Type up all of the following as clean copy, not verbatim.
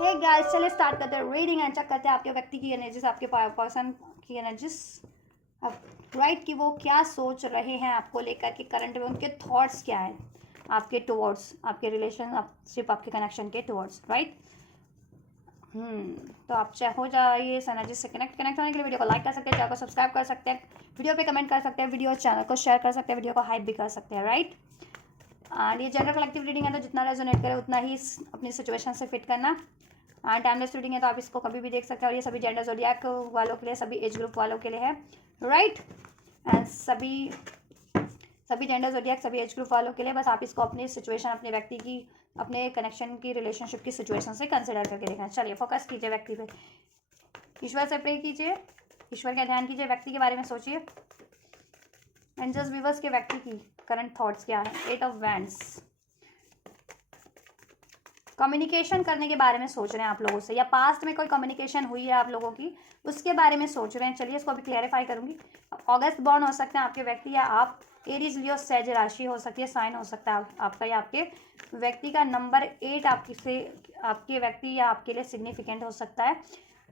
Hey guys, चलिए start करते हैं रीडिंग एंड चेक करते हैं आपके व्यक्ति की एनर्जीज, आपके पर्सन की एनर्जीज। अब राइट कि वो क्या सोच रहे हैं आपको लेकर के, करंट में उनके थॉट्स क्या हैं आपके टुवर्ड्स, आपके रिलेशनशिप, आपके कनेक्शन के टुवर्ड्स, राइट। तो आप चाहे हो जाइए इस एनर्जी से कनेक्ट होने के लिए वीडियो को लाइक कर सकते हैं, चैनल को सब्सक्राइब कर सकते हैं, वीडियो पे कमेंट कर सकते हैं, वीडियो चैनल को शेयर कर सकते हैं, वीडियो को हाइप भी कर सकते हैं, राइट। एंड ये जनरल कलेक्टिव रीडिंग है, तो जितना रेजोनेट करे उतना ही अपनी सिचुएशन से फिट करना। एंड टाइमलेस रीडिंग है, तो आप इसको कभी भी देख सकते हैं, और ये सभी जेंडर ज़ोडिएक वालों के लिए, सभी एज ग्रुप वालों के लिए है, राइट। एंड सभी जेंडर ज़ोडिएक, सभी एज ग्रुप वालों के लिए। बस आप इसको अपनी सिचुएशन, अपने व्यक्ति की, अपने कनेक्शन की, रिलेशनशिप की सिचुएशन से कंसिडर करके देखना। चलिए फोकस कीजिए व्यक्ति पे, ईश्वर से प्रे कीजिए, ईश्वर का ध्यान कीजिए, व्यक्ति के बारे में सोचिए। एंजल्स व्यूवर्स के व्यक्ति की करंट थॉट्स क्या है। 8 ऑफ वैंड्स, कम्युनिकेशन करने के बारे में सोच रहे हैं आप लोगों से, या पास्ट में कोई कम्युनिकेशन हुई है आप लोगों की, उसके बारे में सोच रहे हैं। चलिए इसको अभी क्लैरिफाई करूंगी। अगस्त बॉर्न हो सकते हैं आपके व्यक्ति, या आप एरीज लियो सेज राशि हो सकती है, साइन हो सकता है आपका या आपके व्यक्ति का। नंबर 8 आपके व्यक्ति या आपके लिए सिग्निफिकेंट हो सकता है।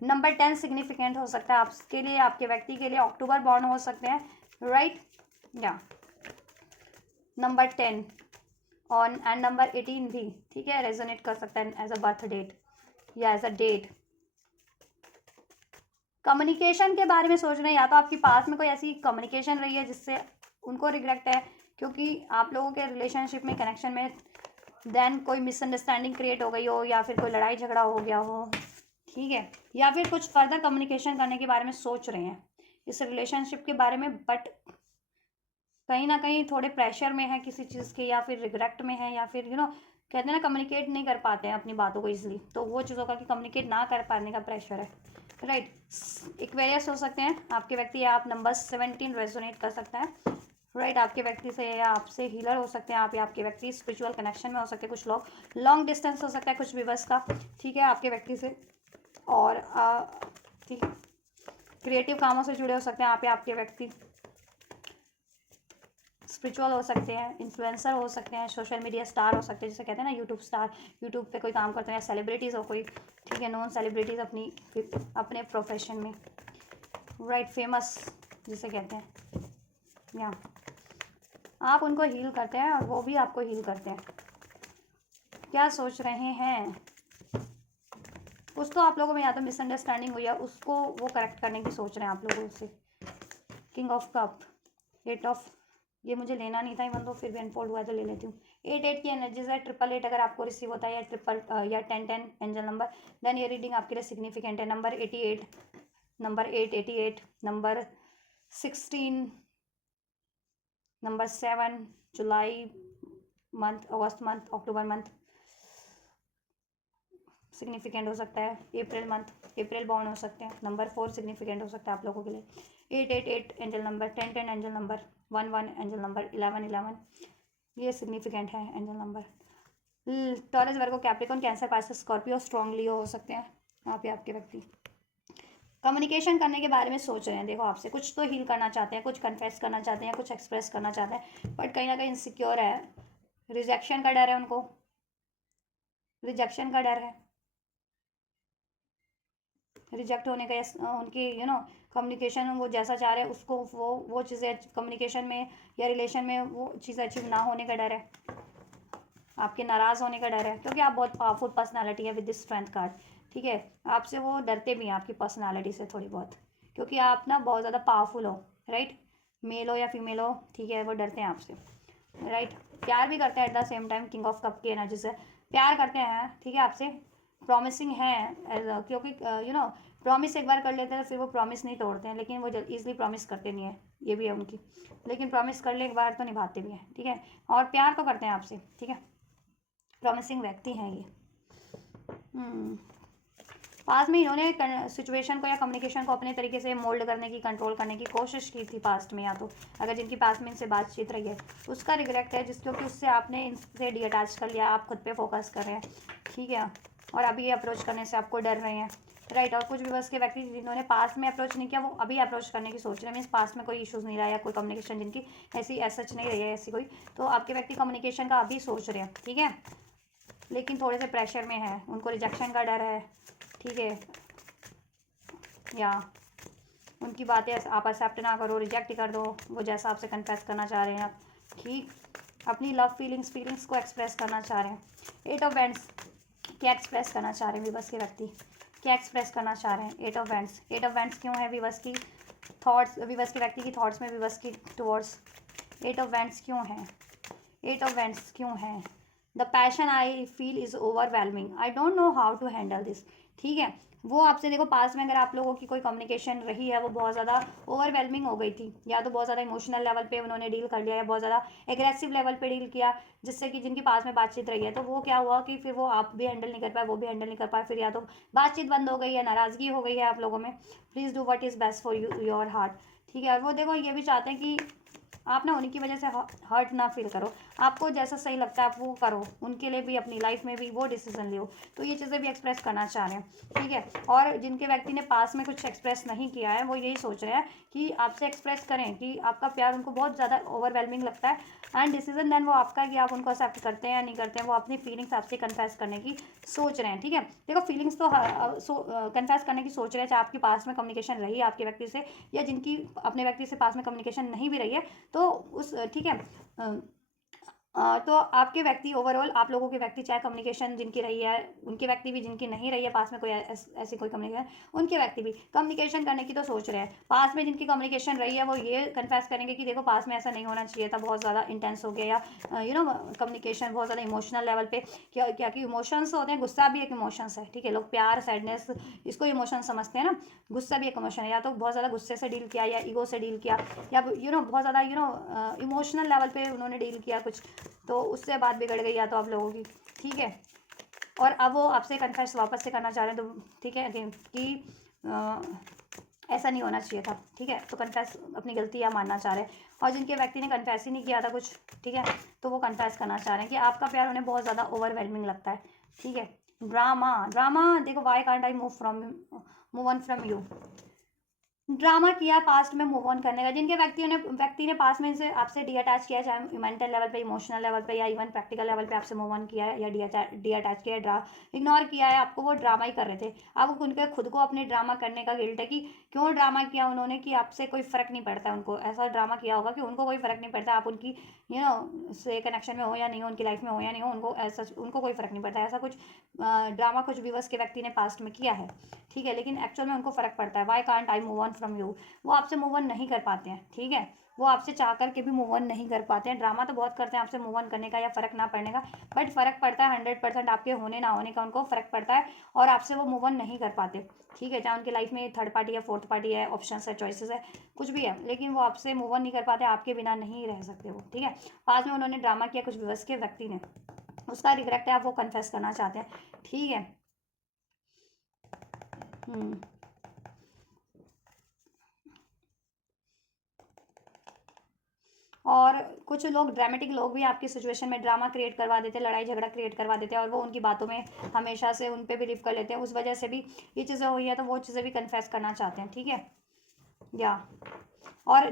नंबर 10 सिग्निफिकेंट हो सकता है आपके लिए, आपके व्यक्ति के लिए। अक्टूबर बॉर्न हो सकते हैं, राइट, या नंबर 10 और एंड नंबर 18 भी, ठीक है, रेजोनेट कर सकता है एज अ बर्थ डेट या एज अ डेट। कम्युनिकेशन के बारे में सोच रहे हैं, या तो आपके पास में कोई ऐसी कम्युनिकेशन रही है जिससे उनको रिग्रेट है, क्योंकि आप लोगों के रिलेशनशिप में, कनेक्शन में देन कोई मिसअंडरस्टैंडिंग क्रिएट हो गई हो, या फिर कोई लड़ाई झगड़ा हो गया हो, ठीक है, या फिर कुछ फर्दर कम्युनिकेशन करने के बारे में सोच रहे हैं इस रिलेशनशिप के बारे में, बट कहीं ना कहीं थोड़े प्रेशर में है किसी चीज़ के, या फिर रिग्रेट में है, या फिर कहते हैं ना, कम्युनिकेट नहीं कर पाते हैं अपनी बातों को इजीली, तो वो चीज़ों का कि कम्युनिकेट ना कर पाने का प्रेशर है, राइट। इक्वेरियस हो सकते हैं आपके व्यक्ति, या आप नंबर 17 रेजोनेट कर सकते हैं, राइट। आपके व्यक्ति से या आपसे हीलर हो सकते हैं आप, या आपके व्यक्ति स्पिरिचुअल कनेक्शन में हो सकते हैं, कुछ लोग लॉन्ग डिस्टेंस हो सकता है कुछ विवर्स का, ठीक है, आपके व्यक्ति से। और ठीक, क्रिएटिव कामों से जुड़े हो सकते हैं आप या आपके व्यक्ति, स्पिरिचुअल हो सकते हैं, इन्फ्लुएंसर हो सकते हैं, सोशल मीडिया स्टार हो सकते हैं, जैसे कहते हैं ना यूट्यूब स्टार, यूट्यूब पे कोई काम करते हैं, सेलिब्रिटीज़ हो कोई, ठीक है, नॉन सेलिब्रिटीज़ अपने प्रोफेशन में, राइट, फेमस जिसे कहते हैं, या आप उनको हील करते हैं और वो भी आपको हील करते हैं। क्या सोच रहे हैं, कुछ तो आप लोगों में या तो मिसअंडरस्टैंडिंग हुई है, उसको वो करेक्ट करने की सोच रहे हैं आप लोगों से। किंग ऑफ कप, 8 ऑफ, ये मुझे लेना नहीं था इवन तो, फिर भी अनफोल्ड हुआ है तो ले लेती हूँ। 8 की एनर्जीज है, 8 अगर आपको रिसीव होता है, या ट्रिपल या 10 एंजल नंबर, देन ये रीडिंग आपके लिए सिग्निफिकेंट है। नंबर 88, नंबर 88, नंबर 16, नंबर 7, जुलाई मंथ, अगस्त मंथ, अक्टूबर मंथ सिग्निफिकेंट हो सकता है, अप्रैल मंथ, अप्रैल बॉर्न हो सकते हैं। नंबर 4 सिग्निफिकेंट हो सकता है आप लोगों के लिए। 888 angel number, 10 angel number, 11 angel number, 11 ये सिग्निफिकेंट है angel number. Taurus, Virgo, Capricorn, Cancer, Pisces, Scorpio, strongly हो सकते हैं आप या आपके व्यक्ति। कम्युनिकेशन करने के बारे में सोच रहे हैं, देखो आपसे कुछ तो हील करना चाहते हैं, कुछ कन्फेस करना चाहते हैं, कुछ एक्सप्रेस करना चाहते हैं, बट कहीं ना कहीं इनसिक्योर है, रिजेक्शन का डर है उनको, रिजेक्शन का डर है, रिजेक्ट होने का, उनकी कम्युनिकेशन वो जैसा चाह रहे हैं उसको, वो चीज़ें कम्युनिकेशन में या रिलेशन में वो चीज़ अचीव ना होने का डर है, आपके नाराज़ होने का डर है, क्योंकि आप बहुत पावरफुल पर्सनालिटी है विद दिस स्ट्रेंथ कार्ड, ठीक है। आपसे वो डरते भी हैं, आपकी पर्सनालिटी से थोड़ी बहुत, क्योंकि आप ना बहुत ज़्यादा पावरफुल हो, राइट, मेल हो या फीमेल हो, ठीक है, वो डरते हैं आपसे, राइट। प्यार भी करते हैं at the same time, king of cup की एनर्जी से प्यार करते हैं, ठीक है, आपसे प्रॉमिसिंग है, क्योंकि प्रॉमिस एक बार कर लेते हैं तो फिर वो प्रॉमिस नहीं तोड़ते हैं, लेकिन वो ईजिली प्रॉमिस करते नहीं है, ये भी है उनकी, लेकिन प्रॉमिस कर ले एक बार तो निभाते भी हैं, ठीक है, और प्यार तो करते हैं आपसे, ठीक है, प्रॉमिसिंग व्यक्ति हैं ये। पास्ट में इन्होंने सिचुएशन को या कम्युनिकेशन को अपने तरीके से मोल्ड करने की, कंट्रोल करने की कोशिश की थी पास्ट में, या तो अगर जिनकी पास्ट में इनसे बातचीत रही है उसका रिग्रेट है, क्योंकि उससे आपने इनसे डी अटैच कर लिया, आप खुद पे फोकस कर रहे हैं, ठीक है, और अभी ये अप्रोच करने से आपको डर रहे हैं, राइट। और कुछ भी बस के व्यक्ति जिन्होंने पास्ट में अप्रोच नहीं किया वो अभी अप्रोच करने की सोच रहे हैं, मीन्स पास्ट में कोई इशूज़ नहीं रहा, या कोई कम्युनिकेशन जिनकी ऐसी सच नहीं रही है ऐसी कोई, तो आपके व्यक्ति कम्युनिकेशन का अभी सोच रहे हैं, ठीक है। लेकिन थोड़े से प्रेशर में है, उनको रिजेक्शन का डर है, ठीक है, या उनकी बातें आप एक्सेप्ट ना करो, रिजेक्ट कर दो, वो जैसा आपसे कन्फेस करना चाह रहे हैं आप, ठीक, अपनी लव फीलिंग्स को एक्सप्रेस करना चाह रहे हैं। 8 ऑफ वैंड्स, क्या एक्सप्रेस करना चाह रहे हैं विवश के व्यक्ति, क्या एक्सप्रेस करना चाह रहे हैं? 8 ऑफ वैंड्स। 8 ऑफ वैंड्स क्यों है विवश की थॉट्स, विवश के व्यक्ति की थॉट्स में विवश की टुवर्ड्स 8 ऑफ वैंड्स क्यों है? 8 ऑफ वैंड्स क्यों है? The passion I feel is overwhelming, I don't know how to handle this, ठीक है, वो आपसे देखो पास में अगर आप लोगों की कोई कम्युनिकेशन रही है वो बहुत ज़्यादा ओवरवेलमिंग हो गई थी, या तो बहुत ज़्यादा इमोशनल लेवल पे उन्होंने डील कर लिया या बहुत ज़्यादा एग्रेसिव लेवल पे डील किया, जिससे कि जिनके पास में बातचीत रही है तो वो क्या हुआ कि फिर वो आप भी हैंडल नहीं कर पाए, वो भी हैंडल नहीं कर पाए, फिर या तो बातचीत बंद हो गई या नाराज़गी हो गई है आप लोगों में। Please do what is best for you your heart, ठीक है। और वो देखो ये भी चाहते हैं कि आप ना उनकी वजह से हर्ट ना फील करो, आपको जैसा सही लगता है आप वो करो, उनके लिए भी अपनी लाइफ में भी वो डिसीजन लो, तो ये चीज़ें भी एक्सप्रेस करना चाह रहे हैं, ठीक है। और जिनके व्यक्ति ने पास में कुछ एक्सप्रेस नहीं किया है वो यही सोच रहे हैं कि आपसे एक्सप्रेस करें कि आपका प्यार उनको बहुत ज़्यादा ओवरवेलमिंग लगता है, एंड डिसीजन देन वो आपका है कि आप उनको एक्सेप्ट करते हैं या नहीं करते हैं, वो अपनी फीलिंग्स आपसे कन्फेस करने की सोच रहे हैं, ठीक है। देखो फीलिंग्स तो कन्फेस करने की सोच रहे हैं, चाहे आपके पास में कम्युनिकेशन रही है आपके व्यक्ति से, या जिनकी अपने व्यक्ति से पास में कम्युनिकेशन नहीं भी रही है, तो उस ठीक है तो आपके व्यक्ति ओवरऑल आप लोगों के व्यक्ति चाहे कम्युनिकेशन जिनकी रही है, उनके व्यक्ति भी जिनकी नहीं रही है पास में कोई ऐसी कोई कम्युनिकेशन, उनके व्यक्ति भी कम्युनिकेशन करने की तो सोच रहे हैं। पास में जिनकी कम्युनिकेशन रही है वो ये कन्फेस करेंगे कि देखो पास में ऐसा नहीं होना चाहिए था, बहुत ज़्यादा इंटेंस हो गया, या यू नो कम्युनिकेशन बहुत ज़्यादा इमोशनल लेवल पे, क्या क्या कि इमोशंस होते हैं, गुस्सा भी एक इमोशंस है, ठीक है, लोग प्यार सैडनेस इसको इमोशन समझते हैं ना, गुस्सा भी एक इमोशन है, या तो बहुत ज़्यादा गुस्से से डील किया या ईगो से डील किया, या बहुत ज़्यादा इमोशनल लेवल पे उन्होंने डील किया कुछ, तो उससे बात बिगड़ गई या तो आप लोगों की, ठीक है। और अब वो आपसे कन्फेस वापस से करना चाह रहे हैं, तो ठीक है अगेन कि ऐसा नहीं होना चाहिए था, ठीक है, तो कन्फेस अपनी गलती या मानना चाह रहे हैं। और जिनके व्यक्ति ने कन्फेस ही नहीं किया था कुछ, ठीक है, तो वो कन्फेस करना चाह रहे हैं कि आपका प्यार उन्हें बहुत ज़्यादा ओवरवेलमिंग लगता है, ठीक है। ड्रामा, ड्रामा देखो, why can't I move on from you, drama किया पास्ट में मूव ऑन करने का, जिनके व्यक्ति ने पास्ट में से आपसे डी अटैच किया, चाहे मेंटल लेवल पे, इमोशनल लेवल पे, या इवन प्रैक्टिकल लेवल पे आपसे मूव ऑन किया है, या डी अटैच किया है, इग्नोर किया है आपको, वो ड्रामा ही कर रहे थे। अब उनके खुद को अपने ड्रामा करने का गिल्ट है कि क्यों ड्रामा किया उन्होंने, कि आपसे कोई फ़र्क नहीं पड़ता उनको, ऐसा ड्रामा किया होगा कि उनको कोई फ़र्क नहीं पड़ता आप उनकी से कनेक्शन में हो या नहीं हो, उनकी लाइफ में हो या नहीं हो, उनको कोई फ़र्क नहीं पड़ता, ऐसा कुछ ड्रामा कुछ व्यूअर्स के व्यक्ति ने पास्ट में किया है, ठीक है, लेकिन एक्चुअल में उनको फ़र्क पड़ता है। Why can't I move on from you, वो आपसे मूव ऑन नहीं कर पाते हैं, ठीक है, वो आपसे चाह करके भी मूव ऑन नहीं कर पाते हैं, ड्रामा तो बहुत करते हैं आपसे मूव ऑन करने का या फ़र्क ना पड़ने का, बट फ़र्क पड़ता है 100% आपके होने ना होने का, उनको फ़र्क पड़ता है, और आपसे वो मूव ऑन नहीं कर पाते, ठीक है, चाहे उनकी लाइफ में थर्ड पार्टी है, फोर्थ पार्टी है, ऑप्शन है, चॉइसेस है, कुछ भी है, लेकिन वो आपसे मूव ऑन नहीं कर पाते, आपके बिना नहीं रह सकते वो, ठीक है। पास में उन्होंने ड्रामा किया कुछ व्यूअर्स के व्यक्ति ने, उसका रिग्रेट है, आप वो कन्फेस करना चाहते हैं, ठीक है। और कुछ लोग ड्रामेटिक लोग भी आपकी सिचुएशन में ड्रामा क्रिएट करवा देते हैं, लड़ाई झगड़ा क्रिएट करवा देते हैं, और वो उनकी बातों में हमेशा से उन पे बिलीव कर लेते हैं, उस वजह से भी ये चीज़ें हुई है, तो वो चीज़ें भी कन्फेस करना चाहते हैं, ठीक है, या और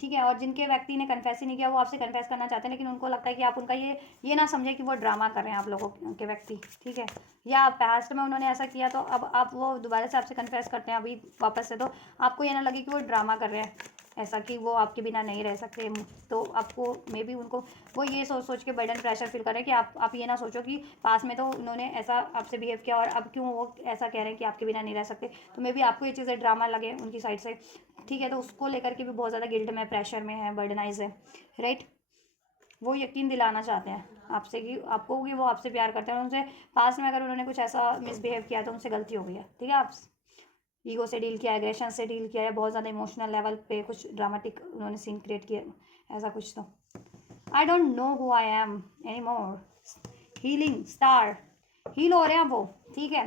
ठीक है। और जिनके व्यक्ति ने कन्फेस ही नहीं किया वो आपसे कन्फेस करना चाहते हैं, लेकिन उनको लगता है कि आप उनका ये ना समझे कि वो ड्रामा कर रहे हैं आप लोगों के व्यक्ति, ठीक है, या पास्ट में उन्होंने ऐसा किया तो अब आप वो दोबारा से आपसे कन्फेस करते हैं अभी वापस से, तो आपको ये ना लगे कि वो ड्रामा कर रहे हैं, ऐसा कि वो आपके बिना नहीं रह सकते, तो आपको मे बी उनको वो ये सोच सोच के बर्डन प्रेशर फील कर रहे हैं कि आप ये ना सोचो कि पास में तो उन्होंने ऐसा आपसे बिहेव किया और अब क्यों वो ऐसा कह रहे हैं कि आपके बिना नहीं रह सकते, तो मे बी आपको ये चीज़ें ड्रामा लगे उनकी साइड से, ठीक है, तो उसको लेकर के भी बहुत ज़्यादा गिल्ट में, प्रेशर में है, बर्डनाइज है, राइट। वो यकीन दिलाना चाहते हैं आपसे कि आपको कि वो आपसे प्यार करते हैं, उनसे पास में अगर उन्होंने कुछ ऐसा मिसबिहेव किया तो उनसे गलती हो गई है, ठीक है, आप ईगो से डील किया, एग्रेशन से डील किया, या बहुत ज़्यादा इमोशनल लेवल पे कुछ ड्रामेटिक उन्होंने सीन क्रिएट किया, ऐसा कुछ, तो I don't know who I am any more, healing star, heal हो रहे हैं वो, ठीक है,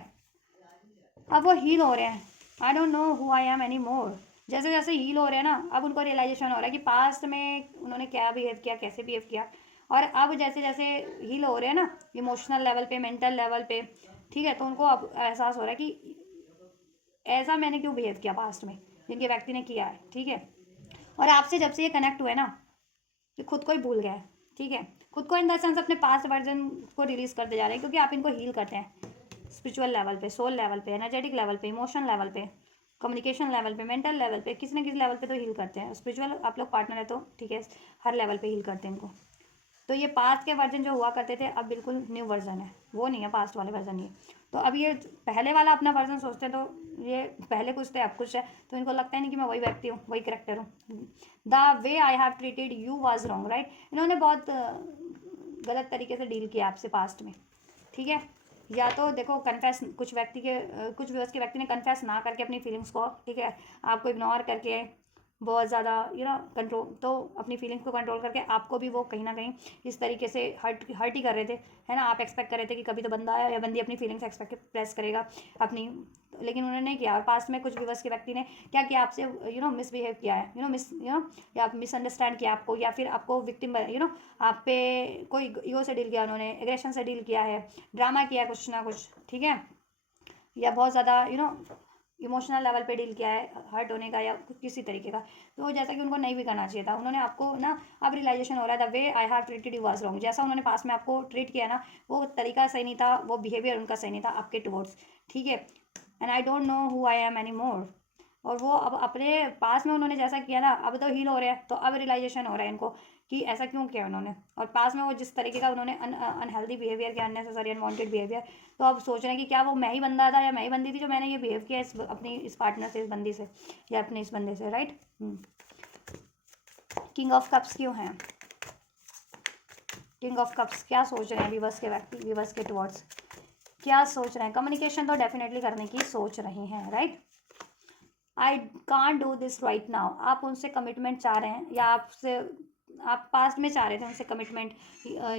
अब वो हील हो रहे हैं, आई don't know who I am any मोर, जैसे जैसे हील हो रहे हैं ना, अब उनको रियलाइजेशन हो रहा है कि पास्ट में उन्होंने क्या बिहेव किया, कैसे बिहेव किया, और अब जैसे जैसे हील हो रहे हैं ना इमोशनल लेवल पे, मेंटल लेवल पे, ठीक है, तो उनको अब एहसास हो रहा है कि ऐसा मैंने क्यों बिहेव किया पास्ट में, जिनके व्यक्ति ने किया है, ठीक है। और आपसे जब से ये कनेक्ट हुए ना, ये खुद को ही भूल गया है, ठीक है, खुद को इन द सेंस अपने पास्ट वर्जन को रिलीज करते जा रहे हैं, क्योंकि आप इनको हील करते हैं स्पिरिचुअल लेवल पे, सोल लेवल पे, एनर्जेटिक लेवल पे, इमोशन लेवल पे, कम्युनिकेशन लेवल पे, मेंटल लेवल पे, किसी न किसी लेवल पे तो हील करते हैं। स्पिरिचुअल आप लोग पार्टनर है तो ठीक है, हर लेवल पे हील करते हैं इनको। तो ये पास्ट के वर्जन जो हुआ करते थे अब बिल्कुल न्यू वर्जन है, वो नहीं है पास्ट वाले वर्जन ये। तो अब ये पहले वाला अपना वर्जन सोचते हैं, तो ये पहले कुछ थे अब कुछ है, तो इनको लगता है नहीं कि मैं वही व्यक्ति हूँ, वही करेक्टर हूँ। The way I have treated you was wrong, right. इन्होंने बहुत गलत तरीके से डील किया आपसे पास्ट में, ठीक है। या तो देखो कन्फेस, कुछ व्यक्ति के कुछ व्यूअर्स के व्यक्ति ने कन्फेस ना करके अपनी फीलिंग्स को, ठीक है, आपको इग्नोर करके बहुत ज़्यादा कंट्रोल, तो अपनी फीलिंग्स को कंट्रोल करके आपको भी वो कहीं ना कहीं इस तरीके से हर्ट ही कर रहे थे, है ना। आप एक्सपेक्ट कर रहे थे कि कभी तो बंदा आया या बंदी अपनी फीलिंग्स एक्सप्रेस करेगा अपनी, लेकिन उन्होंने नहीं किया। और पास्ट में कुछ व्यूअर्स के व्यक्ति ने क्या किया आपसे, मिसबिहेव किया है, या मिसअंडरस्टैंड किया आपको, या फिर आपको विक्टिम, आप पे कोई ईगो से डील किया उन्होंने, एग्रेशन से डील किया है, ड्रामा किया है कुछ ना कुछ, ठीक है, या बहुत ज़्यादा इमोशनल लेवल पे डील किया है हर्ट होने का या किसी तरीके का। तो जैसा कि उनको नहीं भी करना चाहिए था, उन्होंने आपको ना अब रियलाइजेशन हो रहा है the way I have treated you was wrong. जैसा उन्होंने पास में आपको ट्रीट किया ना, वो तरीका सही नहीं था, वो बिहेवियर उनका सही नहीं था आपके टुवर्ड्स, ठीक है। And I don't know who I am any मोर। और वो अब अपने पास में उन्होंने जैसा किया ना, अब तो हील हो रहा है, तो अब रियलाइजेशन हो रहा है इनको कि ऐसा क्यों किया उन्होंने। और पास में वो जिस तरीके का उन्होंने अनहेल्दी बिहेवियर किया, अननेसेसरी अनवांटेड बिहेवियर, तो अब सोच रहे हैं कि क्या वो मैं ही बंदा था या मैं ही बंदी थी जो मैंने ये बिहेव किया इस पार्टनर से, इस बंदी से, या अपने इस बंदे से, राइट। किंग ऑफ कप्स क्यों है, किंग ऑफ कप्स क्या सोच रहे हैं विवर्स के व्यक्ति, विवर्स के टुवर्ड्स क्या सोच रहे हैं। कम्युनिकेशन तो डेफिनेटली करने की सोच रहे हैं, right. I can't do this right now, आप उनसे कमिटमेंट चाह रहे हैं, या आपसे आप पास्ट में चाह रहे थे उनसे कमिटमेंट,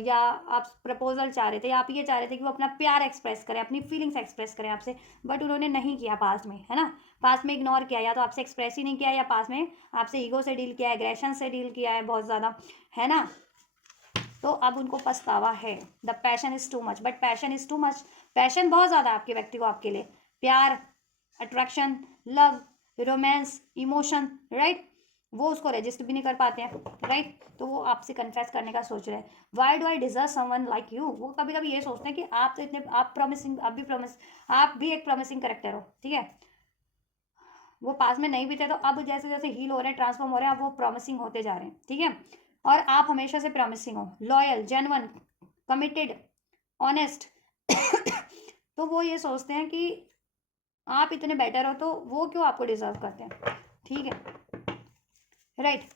या आप प्रपोजल चाह रहे थे, या आप ये चाह रहे थे कि वो अपना प्यार एक्सप्रेस करें, अपनी फीलिंग्स एक्सप्रेस करें आपसे, बट उन्होंने नहीं किया पास्ट में, है ना। पास्ट में इग्नोर किया, या तो आपसे एक्सप्रेस ही नहीं किया, या पास्ट में आपसे ईगो से डील किया है, एग्रेशन से डील किया है बहुत ज़्यादा, है ना। तो अब उनको पछतावा है। The passion is too much, but passion is too much, passion बहुत ज़्यादा आपके व्यक्ति को आपके लिए, प्यार, attraction, love, romance, emotion, right, वो उसको रजिस्ट भी नहीं कर पाते हैं, राइट। तो वो आपसे कन्फेस करने का सोच रहे हैं। Why do I deserve someone like you, वो कभी कभी ये सोचते हैं कि आप तो इतने, आप प्रॉमिसिंग, आप भी एक प्रॉमिसिंग करेक्टर हो, ठीक है। वो पास में नहीं भी थे, तो अब जैसे जैसे हील हो रहे हैं, ट्रांसफॉर्म हो रहे हैं, अब वो प्रॉमिसिंग होते जा रहे हैं, ठीक है। और आप हमेशा से प्रॉमिसिंग हो, लॉयल, जेन्युइन, कमिटेड, ऑनेस्ट। तो वो ये सोचते हैं कि आप इतने बेटर हो, तो वो क्यों आपको डिजर्व करते हैं, ठीक है, राइट।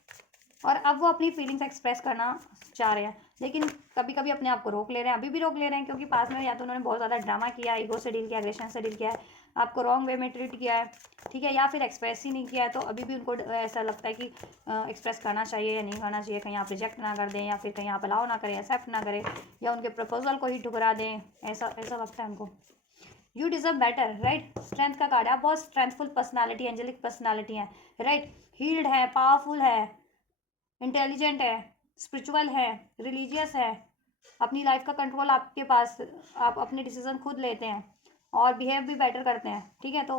और अब वो अपनी फीलिंग्स एक्सप्रेस करना चाह रहे हैं, लेकिन कभी कभी अपने आप को रोक ले रहे हैं, अभी भी रोक ले रहे हैं, क्योंकि पास में या तो उन्होंने बहुत ज़्यादा ड्रामा किया, ईगो से डील किया, एग्रेशन से डील किया है, आपको रॉन्ग वे में ट्रीट किया है, ठीक है, या फिर एक्सप्रेस ही नहीं किया है। तो अभी भी उनको ऐसा लगता है कि एक्सप्रेस करना चाहिए या नहीं करना चाहिए, कहीं आप रिजेक्ट ना कर दें, या फिर कहीं आप अलाउ ना करें, एक्सेप्ट ना करें, या उनके प्रपोजल को ही ठुकरा दें, ऐसा ऐसा लगता है उनको। You deserve better, right. Strength का कार्ड है, आप बहुत स्ट्रेंथफुल पर्सनालिटी, एंजेलिक पर्सनालिटी है, राइट। हील्ड है, पावरफुल है, इंटेलिजेंट है, स्पिरिचुअल है, रिलीजियस है, अपनी लाइफ का कंट्रोल आपके पास, आप अपने डिसीजन खुद लेते हैं और बिहेव भी बेटर करते हैं, ठीक है। तो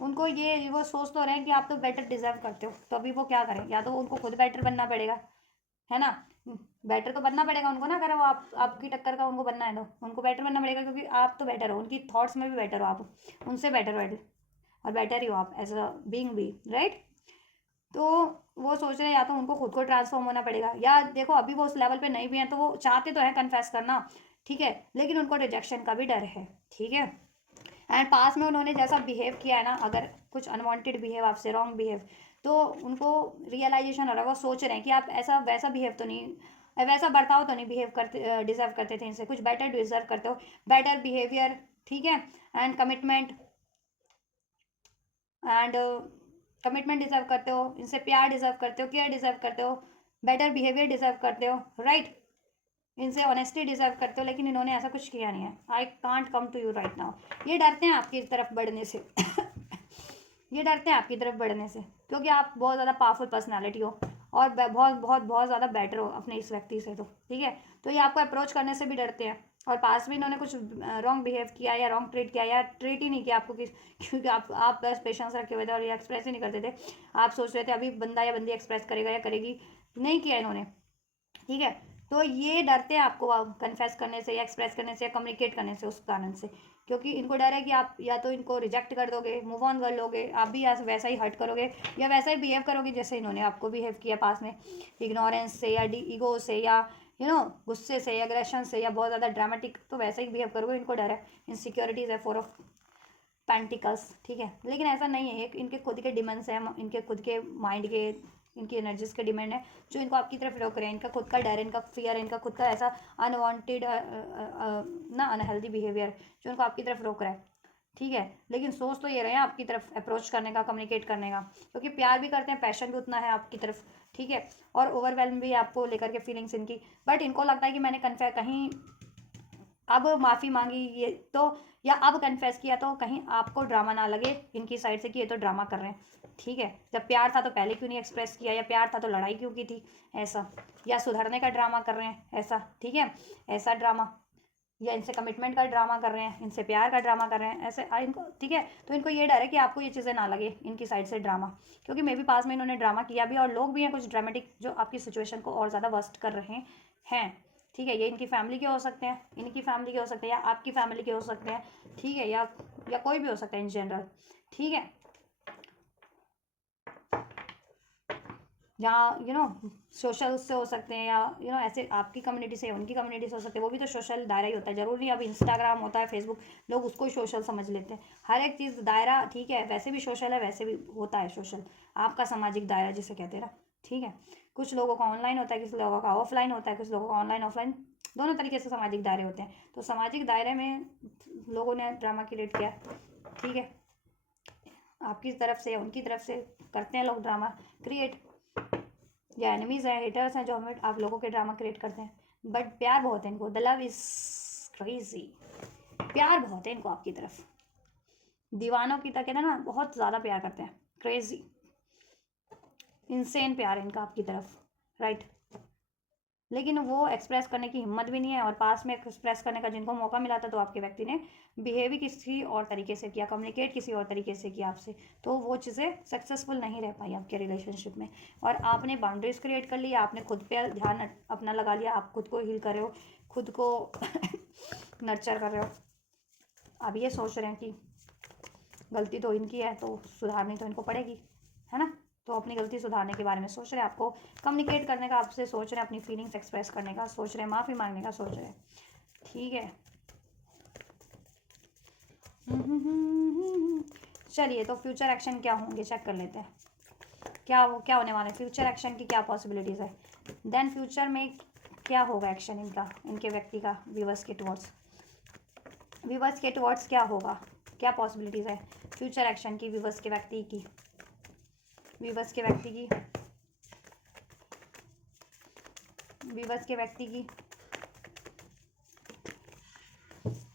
उनको ये वो सोच तो रहे हैं कि आप तो बेटर डिजर्व करते हो, तो अभी वो क्या करें, या तो उनको खुद बेटर बनना पड़ेगा, है ना। बेटर तो बनना पड़ेगा उनको ना, अगर वो आपकी टक्कर का उनको बनना है तो उनको बेटर बनना पड़ेगा, क्योंकि आप तो बेटर हो, उनकी थॉट्स में भी बेटर हो आप, उनसे बेटर और बेटर ही हो आप एज अ बीइंग भी, राइट। तो वो सोच रहे हैं या तो उनको खुद को ट्रांसफॉर्म होना पड़ेगा, या देखो अभी वो उस लेवल पे नहीं भी हैं, तो वो चाहते तो है कन्फेस करना, ठीक है, लेकिन उनको रिजेक्शन का भी डर है, ठीक है। एंड पास में उन्होंने जैसा बिहेव किया है ना, अगर कुछ अनवांटेड बिहेव आपसे, रॉन्ग बिहेव, तो उनको रियलाइजेशन हो रहा है, वो सोच रहे हैं कि आप ऐसा वैसा बिहेव तो नहीं, वैसा बर्ताव तो नहीं बिहेव करते, डिजर्व करते थे इनसे, कुछ बेटर डिजर्व करते हो, बेटर बिहेवियर, ठीक है, and commitment, and commitment deserve करते हो, इनसे प्यार डिजर्व करते हो, केयर डिजर्व करते हो, बेटर बिहेवियर डिजर्व करते हो, राइट, इनसे ऑनेस्टी डिजर्व करते हो, लेकिन इन्होंने ऐसा कुछ किया नहीं है। I can't come to you right now, ये डरते हैं आपकी तरफ बढ़ने से। ये डरते हैं आपकी तरफ बढ़ने से, क्योंकि आप बहुत ज़्यादा पावरफुल पर्सनालिटी हो, और बहुत बहुत बहुत ज़्यादा बेटर हो अपने इस व्यक्ति से, तो ठीक है। तो ये आपको अप्रोच करने से भी डरते हैं, और पास में इन्होंने कुछ रॉन्ग बिहेव किया, या रॉन्ग ट्रीट किया, या ट्रीट ही नहीं किया आपको, क्योंकि आप बस पेशेंस रखे हुए थे और ये एक्सप्रेस ही नहीं करते थे। आप सोच रहे थे अभी बंदा या बंदी एक्सप्रेस करेगा या करेगी, नहीं किया इन्होंने, ठीक है। तो ये डरते हैं आपको कन्फेस करने से या एक्सप्रेस करने से या कम्युनिकेट करने से, उस कारण से, क्योंकि इनको डर है कि आप या तो इनको रिजेक्ट कर दोगे, मूव ऑन कर लोगे, आप भी या वैसा ही हर्ट करोगे या वैसा ही बिहेव करोगे जैसे इन्होंने आपको बिहेव किया पास में, इग्नोरेंस से या ईगो से या गुस्से से, एग्रेशन से, या बहुत ज़्यादा ड्रामेटिक, तो वैसे ही बिहेव करोगे। इनको डर है, इनसिक्योरिटीज़ है, 4 ऑफ पेंटिकल्स, ठीक है। लेकिन ऐसा नहीं है, एक इनके खुद के डिमांड्स हैं, इनके खुद के माइंड के, इनकी एनर्जीज के डिमांड है जो इनको आपकी तरफ रोक रहे हैं। इनका खुद का डर है, इनका फियर है, इनका खुद का ऐसा अनवांटेड ना अनहेल्दी बिहेवियर जो इनको आपकी तरफ रोक रहा है, ठीक है। लेकिन सोच तो ये रहे हैं आपकी तरफ अप्रोच करने का, कम्युनिकेट करने का, क्योंकि प्यार भी करते हैं, पैशन भी उतना है आपकी तरफ, ठीक है। और ओवरवेलम भी है आपको लेकर के फीलिंग्स इनकी, बट इनको लगता है कि मैंने कहीं अब माफ़ी मांगी ये तो, या अब कन्फेस किया तो कहीं आपको ड्रामा ना लगे इनकी साइड से कि ये तो ड्रामा कर रहे हैं, ठीक है। जब प्यार था तो पहले क्यों नहीं एक्सप्रेस किया, या प्यार था तो लड़ाई क्यों की थी, ऐसा, या सुधरने का ड्रामा कर रहे हैं, ऐसा, ठीक है, ऐसा ड्रामा, या इनसे कमिटमेंट का ड्रामा कर रहे हैं, इनसे प्यार का ड्रामा कर रहे हैं, ऐसे इनको, ठीक है। तो इनको ये डर है कि आपको ये चीज़ें ना लगे इनकी साइड से ड्रामा, क्योंकि मे भी पास में इन्होंने ड्रामा किया भी, और लोग भी हैं कुछ ड्रामेटिक जो आपकी सिचुएशन को और ज़्यादा वर्स्ट कर रहे हैं, ठीक है। ये इनकी फैमिली के हो सकते हैं, इनकी फैमिली के हो सकते हैं, या आपकी फैमिली के हो सकते हैं, ठीक है, या कोई भी हो सकता है इन जनरल, ठीक है। जहाँ सोशल से हो सकते हैं, या ऐसे आपकी कम्युनिटी से उनकी कम्युनिटी से हो सकते हैं, वो भी तो सोशल दायरा ही होता है, जरूरी नहीं अब इंस्टाग्राम होता है, फेसबुक, लोग उसको ही सोशल समझ लेते हैं, हर एक चीज़ दायरा, ठीक है। वैसे भी सोशल है, वैसे भी होता है सोशल, आपका सामाजिक दायरा जिसे कहते हैं ना, ठीक है। कुछ लोगों का ऑनलाइन होता है, कुछ लोगों का ऑफलाइन होता है, कुछ लोगों का ऑनलाइन ऑफलाइन दोनों तरीके से सामाजिक दायरे होते हैं। तो सामाजिक दायरे में लोगों ने ड्रामा क्रिएट किया, ठीक है, आपकी तरफ से, उनकी तरफ से करते हैं लोग ड्रामा क्रिएट, या एनिमीज हैं, हेटर्स हैं जो हमें आप लोगों के ड्रामा क्रिएट करते हैं, बट प्यार बहुत है इनको, द लव इज क्रेजी, प्यार बहुत है इनको आपकी तरफ, दीवानों की तरह कहते हैं ना, बहुत ज़्यादा प्यार करते हैं, क्रेजी, इंसेन प्यार है इनका आपकी तरफ, राइट। लेकिन वो एक्सप्रेस करने की हिम्मत भी नहीं है, और पास में एक्सप्रेस करने का जिनको मौका मिला था तो आपके व्यक्ति ने बिहेव किसी और तरीके से किया, कम्युनिकेट किसी और तरीके से किया आपसे, तो वो चीज़ें सक्सेसफुल नहीं रह पाई आपके रिलेशनशिप में, और आपने बाउंड्रीज क्रिएट कर ली, आपने खुद पे ध्यान अपना लगा लिया, आप खुद को हील कर रहे हो, खुद को नर्चर कर रहे हो। अब ये सोच रहे हैं कि गलती तो इनकी है तो सुधारनी तो इनको पड़ेगी, है ना। तो अपनी गलती सुधारने के बारे में सोच रहे हैं, आपको कम्युनिकेट करने का आपसे सोच रहे हैं, अपनी फीलिंग्स एक्सप्रेस करने का सोच रहे हैं, माफ़ी मांगने का सोच रहे हैं, ठीक है। चलिए, तो फ्यूचर एक्शन क्या होंगे चेक कर लेते हैं, क्या होने वाले फ्यूचर एक्शन की क्या पॉसिबिलिटीज़ है, देन फ्यूचर में क्या होगा एक्शन इनका, इनके व्यक्ति का व्यूअर्स के टुवर्ड्स क्या होगा, क्या पॉसिबिलिटीज़ है फ्यूचर एक्शन की व्यूअर्स के व्यक्ति की, व्यूअर्स के व्यक्ति की, व्यूअर्स के व्यक्ति की,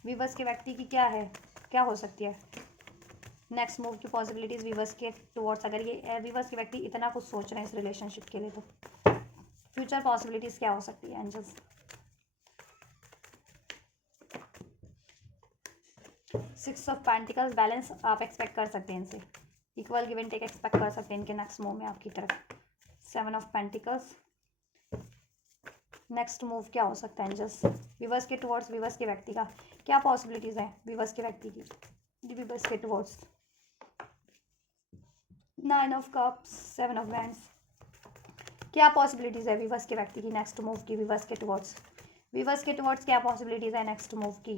व्यूअर्स के व्यक्ति की क्या है, क्या हो सकती है नेक्स्ट मूव की पॉसिबिलिटीज़ व्यूअर्स के टुवर्ड्स, अगर ये व्यूअर्स के व्यक्ति इतना कुछ सोच रहे हैं इस रिलेशनशिप के लिए, तो फ्यूचर पॉसिबिलिटीज़ क्या हो सकती है एंजल्स। 6 ऑफ पेंटिकल्स, बैलेंस आप एक्सपेक्ट कर सकते हैं इनसे, equal give and take expect कर सकते हैं इनके नेक्स्ट मूव में आपकी तरफ। 7 ऑफ पेंटिकल्स, नेक्स्ट मूव क्या हो सकता है एंजल्स, व्यूअर्स के टुवर्ड्स, व्यूअर्स के व्यक्ति का क्या पॉसिबिलिटीज़ हैं व्यूअर्स के व्यक्ति की, व्यूअर्स के towards. 9 of cups, 7 of wands, क्या पॉसिबिलिटीज़ है व्यूअर्स के व्यक्ति की नेक्स्ट मूव की, व्यूअर्स के टुवर्ड्स, व्यूअर्स के टुवर्ड्स क्या पॉसिबिलिटीज़ है नेक्स्ट मूव की,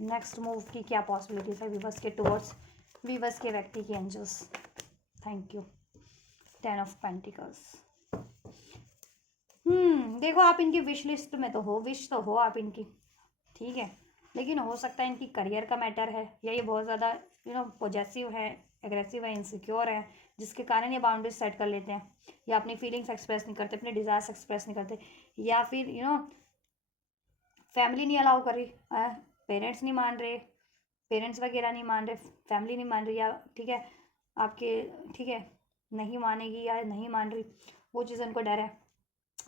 नेक्स्ट मूव की क्या पॉसिबिलिटीज़ है व्यूअर्स के टुवर्ड्स, व्यूअर्स के व्यक्ति की angels. Thank you. 10 of pentacles. देखो आप इनकी विश लिस्ट में तो हो, विश तो हो आप इनकी, ठीक है, लेकिन हो सकता है इनकी करियर का मैटर है, या ये बहुत ज़्यादा पॉजेसिव है, एग्रेसिव है, इनसिक्योर है, जिसके कारण ये बाउंड्रीज सेट कर लेते हैं, या अपनी फीलिंग्स एक्सप्रेस नहीं करते, अपने डिज़ायर्स एक्सप्रेस नहीं करते, या फिर फैमिली नहीं अलाउ कर रही, पेरेंट्स नहीं मान रहे, पेरेंट्स वगैरह नहीं मान रहे, फैमिली नहीं मान रही, या ठीक है आपके, ठीक है नहीं मानेगी या नहीं मान रही, वो चीज़ उनको डर है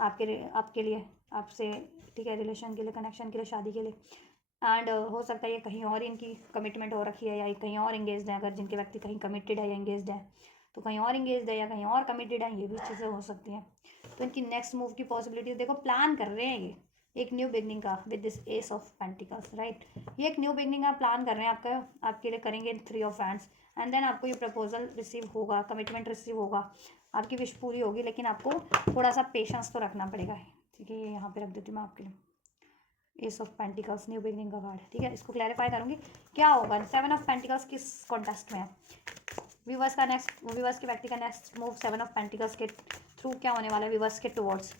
आपके लिए, आपसे, ठीक है, रिलेशन के लिए, कनेक्शन के लिए, शादी के लिए, एंड हो सकता है ये कहीं और इनकी कमिटमेंट हो रखी है, या ये कहीं और इंगेज्ड है, अगर जिनके व्यक्ति कहीं कमिटेड है या इंगेज्ड है तो कहीं और इंगेज्ड है, या कहीं और कमिटेड है, ये भी चीज़ें हो सकती हैं। तो इनकी नेक्स्ट मूव की पॉसिबिलिटीज देखो, प्लान कर रहे हैं ये एक न्यू बिगनिंग का with this S of pentacles, right. ये एक न्यू बिगनिंग का प्लान कर रहे हैं आपका, आपके लिए करेंगे 3 ऑफ हैंड्स, एंड देन आपको ये प्रपोजल रिसीव होगा, कमिटमेंट रिसीव होगा, आपकी विश पूरी होगी, लेकिन आपको थोड़ा सा पेशेंस तो रखना पड़ेगा। ठीक है, ये यहाँ पे रख देती हूँ मैं आपके लिए, S of pentacles new beginning का कार्ड। ठीक है, इसको क्लैरिफाई करूँगी क्या होगा। 7 ऑफ पेंटिकल्स किस कॉन्टेस्ट में है, व्यूवर्स का नेक्स्ट, व्यूवर्स के व्यक्ति का नेक्स्ट मूव 7 ऑफ पेंटिकल्स के थ्रू क्या होने वाला है व्यूवर्स के टुवर्ड्स।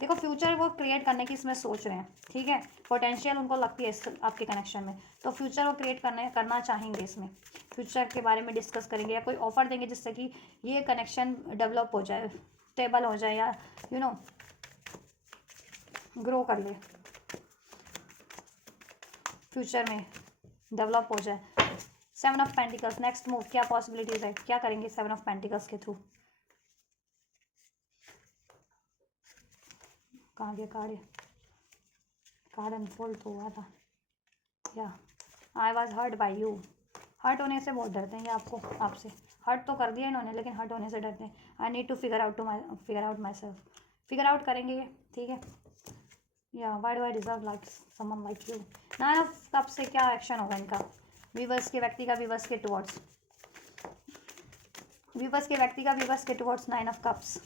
देखो फ्यूचर वो क्रिएट करने की इसमें सोच रहे हैं, ठीक है, पोटेंशियल उनको लगती है आपके कनेक्शन में, तो फ्यूचर वो क्रिएट करना चाहेंगे, इसमें फ्यूचर के बारे में डिस्कस करेंगे या कोई ऑफर देंगे जिससे कि ये कनेक्शन डेवलप हो जाए, स्टेबल हो जाए, या ग्रो कर ले, फ्यूचर में डेवलप हो जाए। 7 ऑफ पेंटिकल्स नेक्स्ट मूव क्या पॉसिबिलिटीज है, क्या करेंगे 7 ऑफ पेंटिकल्स के थ्रू। कहाँ गया कार्ड, कार्ड अनफोल्ड तो हुआ था, या I was hurt by you. Hurt होने से बहुत डरते हैं ये आपसे हर्ट तो कर दिया इन्होंने, लेकिन हर्ट होने से डरते हैं। I need to figure out myself, figure out करेंगे ये, ठीक है। या why do I deserve like someone like you. 9 of cup से क्या एक्शन होगा इनका, वीवर्स के व्यक्ति का वीवर्स के टुवर्ड्स, वीवर्स के व्यक्ति का वीवर्स के towards 9 of cups.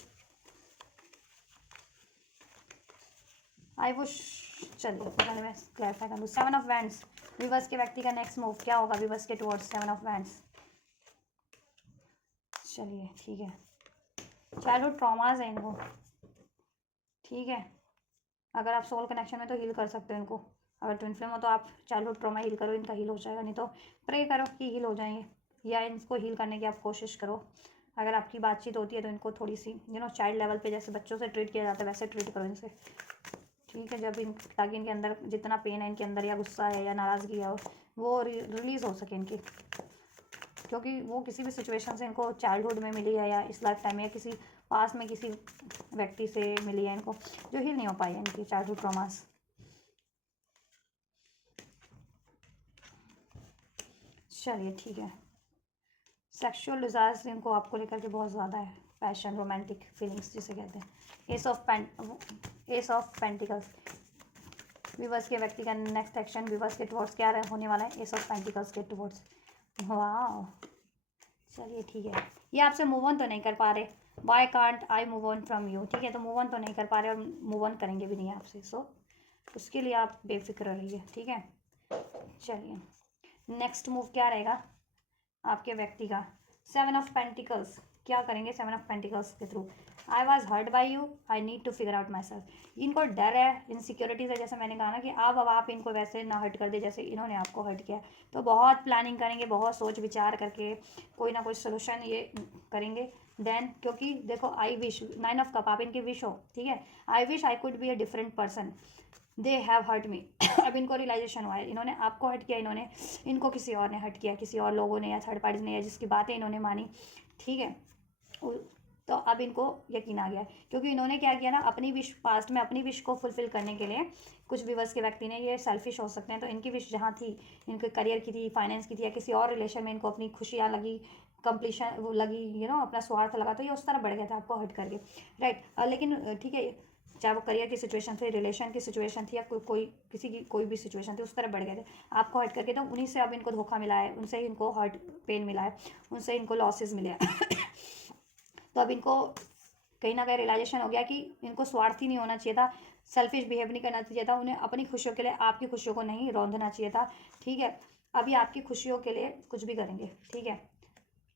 I wish, चलिए पहले मैं क्लैरिफाई कर लूँ। 7 ऑफ वैंड्स वीवर्स के व्यक्ति का नेक्स्ट मूव क्या होगा वीवर्स के टुवर्ड्स 7 ऑफ वैंड्स। चलिए ठीक है, चाइल्डहुड ट्रॉमाज है इनको, ठीक है। अगर आप सोल कनेक्शन में तो हील कर सकते हो इनको, अगर ट्विन फ्लेम हो तो आप चाइल्डहुड ट्रॉमा हील करो, इनका हील हो जाएगा, नहीं तो प्रे करो कि हील हो जाएंगे, या इनको हील करने की आप कोशिश करो। अगर आपकी बातचीत होती है तो इनको थोड़ी सी चाइल्ड लेवल पे जैसे बच्चों से ट्रीट किया जाता है वैसे ट्रीट करो इनसे, ठीक है। जब ताकि इनके अंदर जितना पेन है इनके अंदर, या गुस्सा है या नाराज़गी है, वो रिलीज़ हो सके इनकी, क्योंकि वो किसी भी सिचुएशन से इनको चाइल्डहुड में मिली है, या इस लाइफ टाइम में, या किसी पास में किसी व्यक्ति से मिली है इनको, जो हील नहीं हो पाई है इनकी चाइल्डहुड ट्रॉमास। चलिए ठीक है, सेक्सुअल डिज़ायर्स इनको आपको लेकर के बहुत ज़्यादा है, पैशन, रोमांटिक फीलिंग्स जिसे कहते हैं। एस ऑफ पेंटिकल्स वीवर्स के व्यक्ति का नेक्स्ट एक्शन वीवर्स के टुवर्ड्स क्या होने वाला है, एस ऑफ पेंटिकल्स के टुवर्ड्स। वाह, चलिए ठीक है, ये आपसे मूव ऑन तो नहीं कर पा रहे, why can't I move on from you, ठीक है, तो मूव ऑन तो नहीं कर पा रहे और मूव ऑन करेंगे भी नहीं आपसे, सो उसके लिए आप बेफिक्र रहिए, ठीक है। चलिए नेक्स्ट मूव क्या रहेगा आपके व्यक्ति का, 7 ऑफ पेंटिकल्स क्या करेंगे 7 ऑफ पेंटिकल्स के थ्रू। I was hurt by you, I need to figure out myself. इनको डर है, इनसिक्योरिटीज़ है, जैसे मैंने कहा ना कि अब आप इनको वैसे ना हर्ट कर दे जैसे इन्होंने आपको हर्ट किया, तो बहुत प्लानिंग करेंगे, बहुत सोच विचार करके कोई ना कोई सोल्यूशन ये करेंगे। देन क्योंकि देखो आई विश 9 ऑफ कप आप इनकी विश हो, ठीक है, I wish I could be a different person, they have hurt me. अब इनको रियलाइजेशन हुआ है, इन्होंने आपको हर्ट किया, इनको किसी और ने हर्ट किया, किसी और लोगों ने या थर्ड पार्टीज ने, या जिसकी बातें इन्होंने मानी, ठीक है। तो अब इनको यकीन आ गया है, क्योंकि इन्होंने क्या किया ना, अपनी विश पास्ट में अपनी विश को फुलफिल करने के लिए कुछ व्यूवर्स के व्यक्ति ने, ये सेल्फिश हो सकते हैं, तो इनकी विश जहाँ थी, इनके करियर की थी, फाइनेंस की थी, या किसी और रिलेशन में इनको अपनी खुशियाँ लगी, कंप्लीशन वो लगी, अपना स्वार्थ लगा, तो ये उस तरह बढ़ गया था आपको हर्ट करके, राइट। लेकिन ठीक है, चाहे वो करियर की सिचुएशन थी, रिलेशन की सिचुएशन थी, या कोई किसी की कोई भी सिचुएशन थी, उस तरह बढ़ गए थे आपको हर्ट करके, तो उन्हीं से अब इनको धोखा मिला है, उनसे ही इनको हर्ट पेन मिला है, उनसे इनको लॉसेस मिले हैं। तो अब इनको कहीं ना कहीं रियलाइजेशन हो गया कि इनको स्वार्थी नहीं होना चाहिए था, सेल्फिश बिहेव नहीं करना चाहिए था, उन्हें अपनी खुशियों के लिए आपकी खुशियों को नहीं रौंदना चाहिए था, ठीक है। अभी आपकी खुशियों के लिए कुछ भी करेंगे, ठीक है,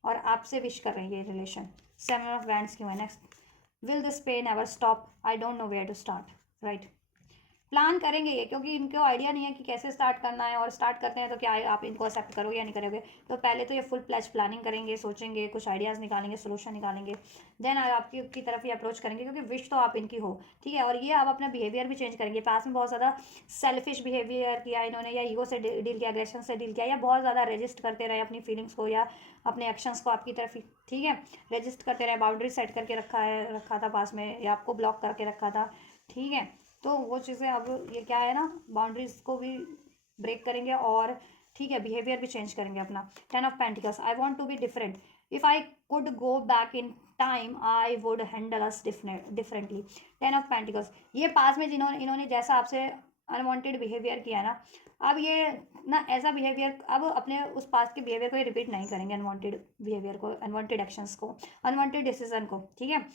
और आपसे विश कर रहे हैं ये रिलेशन। 7 ऑफ वैंड्स क्यों है next, will this pain ever stop, I don't know where to start, right. Plan करेंगे ये, क्योंकि इनको आइडिया नहीं है कि कैसे स्टार्ट करना है, और स्टार्ट करते हैं तो क्या आप इनको एक्सेप्ट करोगे या नहीं करोगे, तो पहले तो ये फुल प्लेज प्लानिंग करेंगे, सोचेंगे, कुछ आइडियाज़ निकालेंगे, सोल्यूशन निकालेंगे, देन आपकी तरफ ही अप्रोच करेंगे, क्योंकि विश तो आप इनकी हो, ठीक है। और ये आप अपना बिहेवियर भी चेंज करेंगे, पास में बहुत ज़्यादा सेल्फिश बिहेवियर किया इन्होंने, या ईगो से डील किया, एग्रेशन से डील किया, या बहुत ज़्यादा रजिस्ट करते रहे अपनी फीलिंग्स को या अपने एक्शंस को आपकी तरफ ही, ठीक है, रजिस्ट करते रहे, बाउंड्री सेट करके रखा था पास में, या आपको ब्लॉक करके रखा था, ठीक है। तो वो चीज़ें अब ये क्या है ना, बाउंड्रीज को भी ब्रेक करेंगे, और ठीक है, बिहेवियर भी चेंज करेंगे अपना। 10 of pentacles, I want to be different, if I could go back in time I would handle us differently. 10 of pentacles, ये पास में जिन्होंने इन्होंने जैसा आपसे अनवांटेड बिहेवियर किया ना, अब ये ना ऐसा बिहेवियर अब अपने उस पास्ट के बिहेवियर को ये रिपीट नहीं करेंगे, अनवांटेड बिहेवियर को, अनवांटेड एक्शंस को, अनवांटेड डिसीजन को, ठीक है।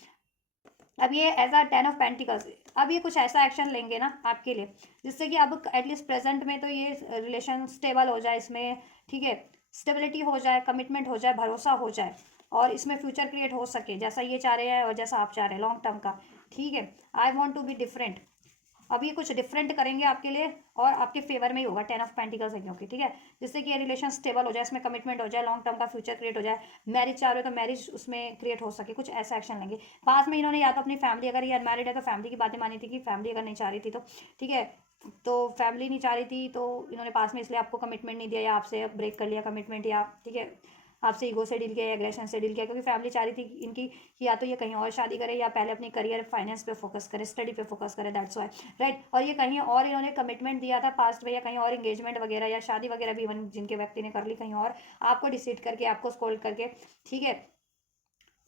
अब ये एज अ 10 ऑफ पेंटिकल्स, अब ये कुछ ऐसा एक्शन लेंगे ना आपके लिए जिससे कि अब एटलीस्ट प्रेजेंट में तो ये रिलेशन स्टेबल हो जाए इसमें, ठीक है, स्टेबिलिटी हो जाए, कमिटमेंट हो जाए, भरोसा हो जाए, और इसमें फ्यूचर क्रिएट हो सके जैसा ये चाह रहे हैं और जैसा आप चाह रहे हैं लॉन्ग टर्म का, ठीक है। I want to be different, अब ये कुछ डिफरेंट करेंगे आपके लिए और आपके फेवर में ही होगा। 10 ऑफ पेंटिकल्स है क्योंकि, ठीक है, जिससे कि ये रिलेशन स्टेबल हो जाए, इसमें कमिटमेंट हो जाए, लॉन्ग टर्म का फ्यूचर क्रिएट हो जाए, मैरिज चाह रहे हो तो मैरिज उसमें क्रिएट हो सके, कुछ ऐसा एक्शन लेंगे। पास में इन्होंने या तो अपनी फैमिली, अगर ये अनमैरिड है तो फैमिली की बातें मानी थी कि फैमिली अगर नहीं चाह रही थी तो, ठीक है, तो फैमिली नहीं चाह रही थी तो इन्होंने पास में इसलिए आपको कमिटमेंट नहीं दिया या आपसे ब्रेक कर लिया कमिटमेंट, या ठीक है आपसे ईगो से डील किया या एग्रेशन से डील किया, क्योंकि फैमिली चाह रही थी इनकी कि या तो ये कहीं और शादी करे या पहले अपनी करियर फाइनेंस पे फोकस करे, स्टडी पे फोकस करे, दैट्स वाई, राइट। और ये कहीं और इन्होंने कमिटमेंट दिया था पास्ट में, या कहीं और एंगेजमेंट वगैरह या शादी वगैरह भी इवन जिनके व्यक्ति ने कर ली कहीं और, आपको डिसीड करके, आपको स्कोल्ड करके, ठीक है,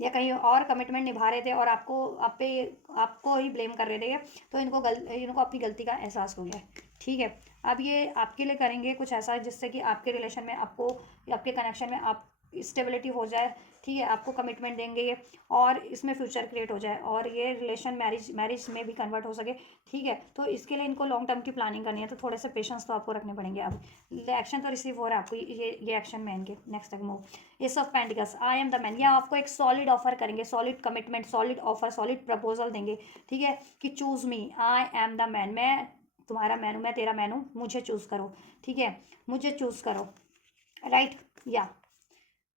या कहीं और कमिटमेंट निभा रहे थे और आपको ही ब्लेम कर रहे थे, तो इनको अपनी गलती का एहसास हो गया है, ठीक है। अब ये आपके लिए करेंगे कुछ ऐसा जिससे कि आपके रिलेशन में, आपको आपके कनेक्शन में आप स्टेबिलिटी हो जाए, ठीक है, आपको कमिटमेंट देंगे ये, और इसमें फ्यूचर क्रिएट हो जाए और ये रिलेशन मैरिज में भी कन्वर्ट हो सके, ठीक है। तो इसके लिए इनको लॉन्ग टर्म की प्लानिंग करनी है, तो थोड़े से पेशेंस तो आपको रखने पड़ेंगे। अब एक्शन तो रिसीव हो रहा है आपको, ये एक्शन में इनके नेक्स्ट तक move. S of pentacles, I am the man, या आपको एक सॉलिड ऑफर करेंगे, solid commitment, solid offer, solid proposal देंगे, ठीक है, कि choose me, I am the man, मैं तुम्हारा मैन हूँ, मैं तेरा मैन हूँ, मुझे चूज करो, ठीक है, मुझे चूज करो, राइट। या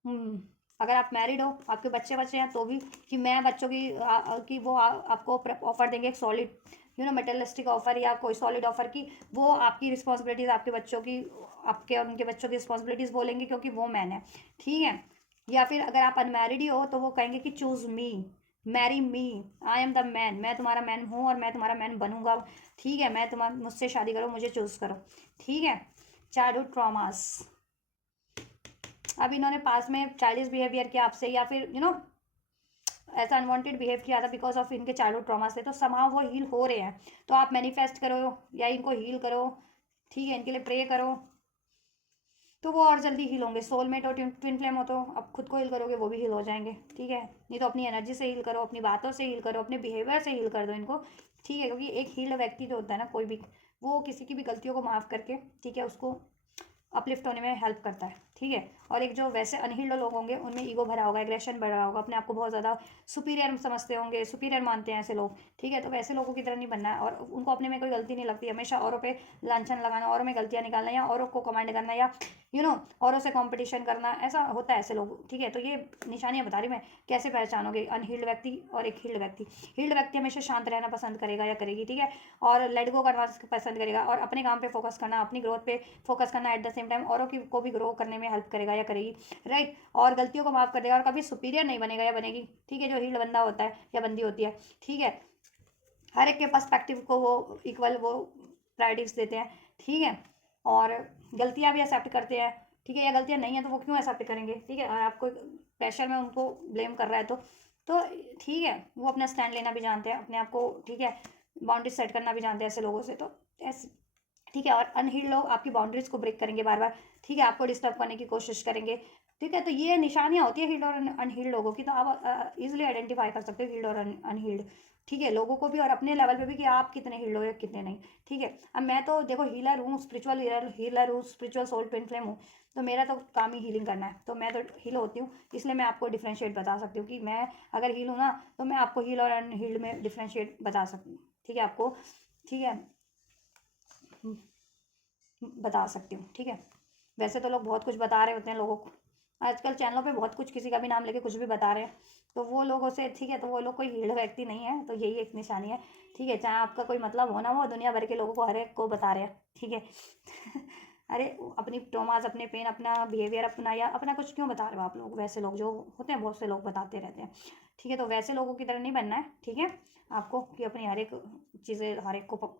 अगर आप मैरिड हो, आपके बच्चे हैं तो भी, कि मैं बच्चों की वो आपको ऑफर देंगे एक सॉलिड मटेरियलिस्टिक ऑफर, या कोई सॉलिड ऑफर की वो आपकी रिस्पॉन्सिबिलिटीज, आपके बच्चों की, आपके और उनके बच्चों की रिस्पॉन्सिबिलिटीज बोलेंगे क्योंकि वो मैन है, ठीक है। या फिर अगर आप अनमैरिड ही हो तो वो कहेंगे कि choose me, marry me, I am the man, मैं तुम्हारा मैन हूँ और मैं तुम्हारा मैन बनूंगा, ठीक है, मुझसे शादी करो, मुझे चूज करो, ठीक है। चाइल्डहुड ट्रॉमास, अब इन्होंने पास में चाइल्डिश बिहेवियर किया आपसे, या फिर ऐसा अनवांटेड बिहेव किया था बिकॉज ऑफ इनके चाइल्डहुड ट्रॉमा से, तो समाव वो हील हो रहे हैं, तो आप मैनिफेस्ट करो या इनको हील करो, ठीक है, इनके लिए प्रे करो, तो वो और जल्दी हील होंगे। सोलमेट और ट्विन फ्लेम हो तो अब खुद को हील करोगे वो भी हील हो जाएंगे, ठीक है। नहीं तो अपनी एनर्जी से हील करो, अपनी बातों से हील करो, अपने बिहेवियर से हील कर दो इनको, ठीक है, क्योंकि एक हील्ड व्यक्ति जो होता है ना, कोई भी, वो किसी की भी गलतियों को माफ़ करके, ठीक है, उसको अपलिफ्ट होने में हेल्प करता है, ठीक है। और एक जो वैसे अनहील्ड लोग होंगे उनमें ईगो भरा होगा, एग्रेशन भरा होगा, अपने आप को बहुत ज़्यादा सुपीरियर समझते होंगे, सुपीरियर मानते हैं ऐसे लोग, ठीक है। तो वैसे लोगों की तरह नहीं बनना है और उनको अपने में कोई गलती नहीं लगती, हमेशा औरों पे लांछन लगाना, औरों में गलतियाँ निकालना, या औरों को कमांड करना, या औरों से कंपटीशन करना, ऐसा होता है ऐसे लोग, ठीक है। तो ये निशानियाँ बता रही मैं, कैसे पहचानोगे अनहील्ड व्यक्ति और एक हील्ड व्यक्ति। हील्ड व्यक्ति हमेशा शांत रहना पसंद करेगा या करेगी, ठीक है, और लेट गो करना पसंद करेगा, और अपने काम पे फोकस करना, अपनी ग्रोथ पे फोकस करना, एट द सेम टाइम औरों को भी ग्रो करने में हेल्प करेगा या करेगी, राइट। और गलतियों को माफ़ कर देगा और कभी सुपीरियर नहीं बनेगा या बनेगी, ठीक है, जो हील्ड बंदा होता है या बंदी होती है, ठीक है। हर एक के पर्सपेक्टिव को वो इक्वल वो प्रायोरिटीज देते हैं, ठीक है, और गलतियाँ भी एक्सेप्ट करते हैं, ठीक है, या गलतियाँ नहीं है तो वो क्यों एक्सेप्ट करेंगे, ठीक है। और आपको प्रेशर में उनको ब्लेम कर रहा है तो ठीक है, वो अपना स्टैंड लेना भी जानते हैं, अपने आप को, ठीक है, बाउंड्री सेट करना भी जानते हैं ऐसे लोगों से, तो ऐसे, ठीक है। और अनहील्ड लोग आपकी बाउंड्रीज को ब्रेक करेंगे बार बार, ठीक है, आपको डिस्टर्ब करने की कोशिश करेंगे, ठीक है। तो ये निशानियाँ होती है हील्ड और अनहील्ड लोगों की, तो आप इजिली आइडेंटिफाई कर सकते हो हील्ड और अनहील्ड, ठीक है, लोगों को भी और अपने लेवल पे भी कि आप कितने हील्ड हो या कितने नहीं, ठीक है। अब मैं तो देखो हीलर हूँ, स्पिरिचुअल हीलर हूँ, स्पिरिचुअल सोल ट्विन फ्लेम हूँ, तो मेरा तो काम ही हीलिंग करना है, तो मैं तो हील होती हूँ, इसलिए मैं आपको डिफ्रेंशिएट बता सकती हूँ कि मैं अगर हील हूँ ना तो मैं आपको हील और अनहील्ड में डिफ्रेंशिएट बता सकती हूँ, ठीक है, आपको, ठीक है, बता सकती हूँ, ठीक है। वैसे तो लोग बहुत कुछ बता रहे होते हैं लोगों को, आजकल चैनलों पे बहुत कुछ किसी का भी नाम लेके कुछ भी बता रहे हैं, तो वो लोगों से, ठीक है, तो वो लोग कोई हील्ड व्यक्ति नहीं है, तो यही एक निशानी है, ठीक है। चाहे आपका कोई मतलब हो ना, वो दुनिया भर के लोगों को हर एक को बता रहे हैं, ठीक है। अरे अपनी ट्रॉमास, अपने पेन, अपना बिहेवियर, अपना या अपना कुछ क्यों बता रहे हो आप लोग, वैसे लोग जो होते हैं बहुत से लोग बताते रहते हैं, ठीक है। तो वैसे लोगों की तरह नहीं बनना है, ठीक है, आपको कि अपनी हर एक चीज़ें हर एक को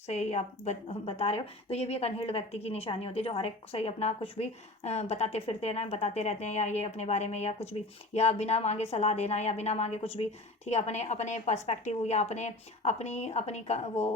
से ही आप बता रहे हो, तो ये भी एक अनहील्ड व्यक्ति की निशानी होती है, जो हर एक से ही अपना कुछ भी बताते फिरते हैं ना, बताते रहते हैं, या ये अपने बारे में या कुछ भी, या बिना मांगे सलाह देना, या बिना मांगे कुछ भी, ठीक है, अपने अपने पर्सपेक्टिव या अपने अपनी अपनी वो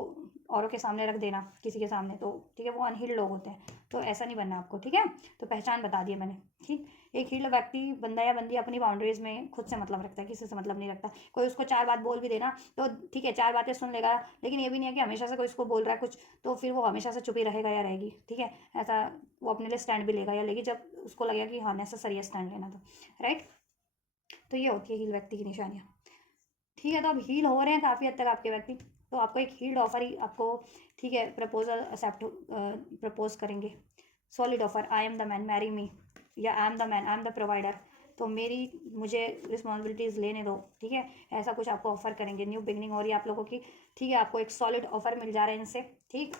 औरों के सामने रख देना, किसी के सामने, तो ठीक है, वो अनहील्ड लोग होते हैं। तो ऐसा नहीं बनना आपको, ठीक है। तो पहचान बता दी मैंने, ठीक। एक हील्ड व्यक्ति, बंदा या बंदी, अपनी बाउंड्रीज में खुद से मतलब रखता है, किसी से मतलब नहीं रखता। कोई उसको 4 बात बोल भी देना तो ठीक है, 4 बातें सुन लेगा, लेकिन ये भी नहीं है कि हमेशा से कोई उसको बोल रहा है कुछ तो फिर वो हमेशा से चुप ही रहेगा या रहेगी, ठीक है। ऐसा वो अपने लिए स्टैंड भी लेगा या लेगी जब उसको लगेगा कि हाँ नेसेसरी है स्टैंड लेना, तो राइट। तो ये होती है हील व्यक्ति की निशानियाँ, ठीक है। तो अब हील हो रहे हैं काफ़ी हद तक आपके व्यक्ति, तो आपको एक हील्ड ऑफर ही आपको, ठीक है, प्रपोजल एक्सेप्ट प्रपोज करेंगे। Solid offer, I am the man, marry me, या I am the man, I am the provider, तो मुझे रिस्पॉन्सिबिलिटीज़ लेने दो, ठीक है। ऐसा कुछ आपको ऑफर करेंगे, न्यू बिगनिंग हो रही है आप लोगों की, ठीक है। आपको एक सॉलिड ऑफर मिल जा रहा है इनसे, ठीक।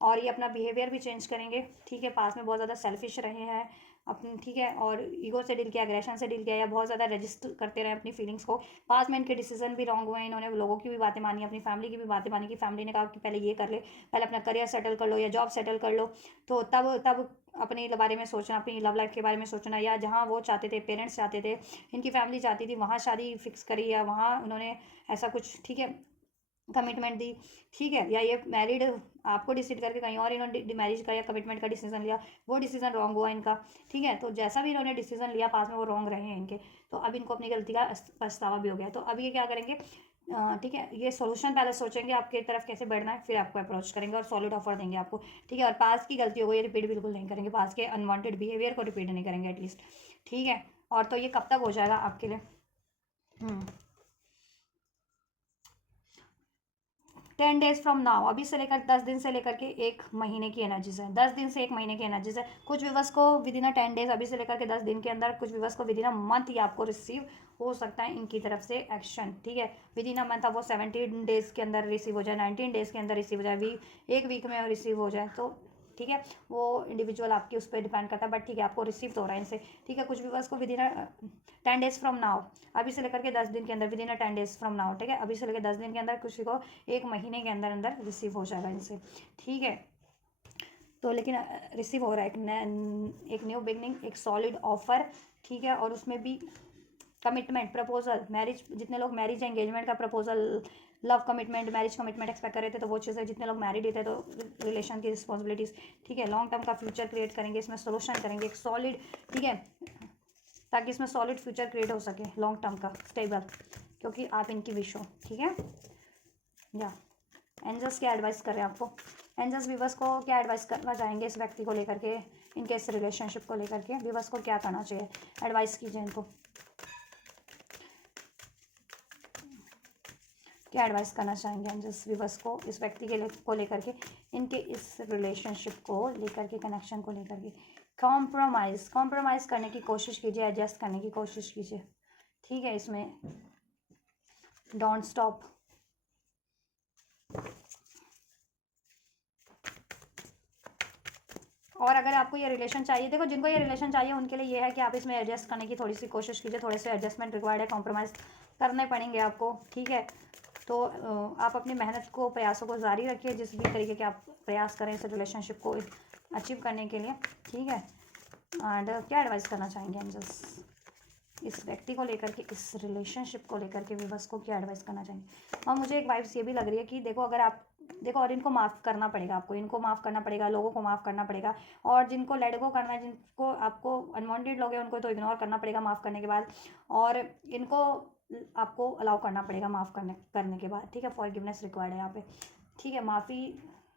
और ये अपना बिहेवियर भी चेंज करेंगे, ठीक है। पास में बहुत ज़्यादा सेल्फिश रहे हैं अपने, ठीक है, और ईगो से डील किया, एग्रेशन से डील किया, या बहुत ज़्यादा रजिस्टर करते रहे अपनी फीलिंग्स को। पास में इनके डिसीजन भी रॉन्ग हुए हैं, इन्होंने लोगों की भी बातें मानी, अपनी फैमिली की भी बातें मानी, कि फैमिली ने कहा कि पहले ये कर ले, पहले अपना करियर सेटल कर लो या जॉब सेटल कर लो, तो तब तब अपने बारे में सोचना, अपनी लव लाइफ के बारे में सोचना, या जहाँ वो चाहते थे, पेरेंट्स चाहते थे, इनकी फैमिली चाहती थी, वहाँ शादी फिक्स करी, या वहाँ उन्होंने ऐसा कुछ, ठीक है, कमिटमेंट दी, ठीक है। या ये मैरिड आपको डिसाइड करके कहीं और इन्होंने मैरिज का या कमिटमेंट का डिसीजन लिया, वो डिसीजन रॉन्ग हुआ इनका, ठीक है। तो जैसा भी इन्होंने डिसीजन लिया पास में, वो रॉन्ग रहे हैं इनके, तो अब इनको अपनी गलती का पछतावा भी हो गया। तो अब ये क्या करेंगे, ठीक है, ये सोल्यूशन पहले सोचेंगे आपकी तरफ कैसे बढ़ना है, फिर आपको अप्रोच करेंगे और सॉलिड ऑफर देंगे आपको, ठीक है। और पास की गलतियों को ये रिपीट बिल्कुल नहीं करेंगे, पास के अनवांटेड बिहेवियर को रिपीट नहीं करेंगे एटलीस्ट, ठीक है। और तो ये कब तक हो जाएगा आपके लिए, 10 डेज फ्रॉम नाउ, अभी से लेकर 10 दिन से लेकर के 1 महीने की एनर्जीज है, 10 दिन से 1 महीने की एनर्जीज है। कुछ व्यूवर्स को विद इन 10 डेज, अभी से लेकर के 10 दिन के अंदर, कुछ व्यूवर्स को विद इन मंथ ही आपको रिसीव हो सकता है इनकी तरफ से एक्शन, ठीक है। विद इन मंथ, अब वो 17 डेज के अंदर रिसीव हो जाए, 19 डेज के अंदर रिसीव हो जाए, एक वीक में रिसीव हो जाए, तो ठीक है, वो इंडिविजुअल आपकी उस पर डिपेंड करता है, बट ठीक है, आपको रिसीव तो हो रहा है इनसे, ठीक है। कुछ व्यूवर्स को with in 10 days from now, अभी से लेकर के 10 दिन के अंदर, with in 10 days from now, ठीक है, अभी से लेकर 10 दिन के अंदर किसी को 1 महीने के अंदर अंदर रिसीव हो जाएगा इनसे, ठीक है। तो लेकिन रिसीव हो रहा है एक न्यू बिगनिंग, एक सॉलिड ऑफर, ठीक है। और उसमें भी कमिटमेंट, प्रपोजल, मैरिज, जितने लोग मैरिज एंगेजमेंट का proposal, love commitment, marriage commitment expect कर रहे थे, तो वो चीज़ें, जितने लोग मैरिड थे तो रिलेशन की रिस्पॉन्सिबिलिटीज़, ठीक है, लॉन्ग टर्म का फ्यूचर क्रिएट करेंगे, इसमें सोल्यूशन करेंगे एक सॉलिड, ठीक है, ताकि इसमें सॉलिड फ्यूचर क्रिएट हो सके लॉन्ग टर्म का स्टेबल, क्योंकि आप इनकी विश हो, ठीक है। या एंजल्स क्या एडवाइस कर रहे हैं आपको, एंजल्स व्यूवर्स को क्या एडवाइस करना चाहेंगे इस व्यक्ति को लेकर के, इनके इस रिलेशनशिप को लेकर के व्यूवर्स को क्या करना चाहिए, एडवाइस कीजिए इनको, क्या एडवाइस करना चाहेंगे एंजल्स व्यूवर्स को इस व्यक्ति को लेकर के, इनके इस रिलेशनशिप को लेकर के, कनेक्शन को लेकर के। कॉम्प्रोमाइज़ करने की कोशिश कीजिए, एडजस्ट करने की कोशिश कीजिए, ठीक है। इसमें डोंट स्टॉप, और अगर आपको ये रिलेशन चाहिए, देखो जिनको ये रिलेशन चाहिए उनके लिए ये है कि आप इसमें एडजस्ट करने की थोड़ी सी कोशिश कीजिए, थोड़े से एडजस्टमेंट रिक्वायर्ड है, कॉम्प्रोमाइज़ करने पड़ेंगे आपको, ठीक है। तो आप अपनी मेहनत को, प्रयासों को जारी रखिए, जिस भी तरीके के आप प्रयास करें इस रिलेशनशिप को अचीव करने के लिए, ठीक है। एंड क्या एडवाइस करना चाहेंगे एंजल्स इस व्यक्ति को लेकर के, इस रिलेशनशिप को लेकर के व्यूवर्स को क्या एडवाइस करना चाहेंगे। और मुझे एक वाइब्स ये भी लग रही है कि देखो, अगर आप देखो, और इनको माफ़ करना पड़ेगा आपको, इनको माफ़ करना पड़ेगा, लोगों को माफ़ करना पड़ेगा, और जिनको लेट गो करना है, जिनको आपको अनवांटेड लोग हैं उनको तो इग्नोर करना पड़ेगा माफ़ करने के बाद, और इनको आपको अलाउ करना पड़ेगा माफ़ करने के बाद, ठीक है। फॉरगिवनेस रिक्वायर्ड है यहाँ पे, ठीक है, माफ़ी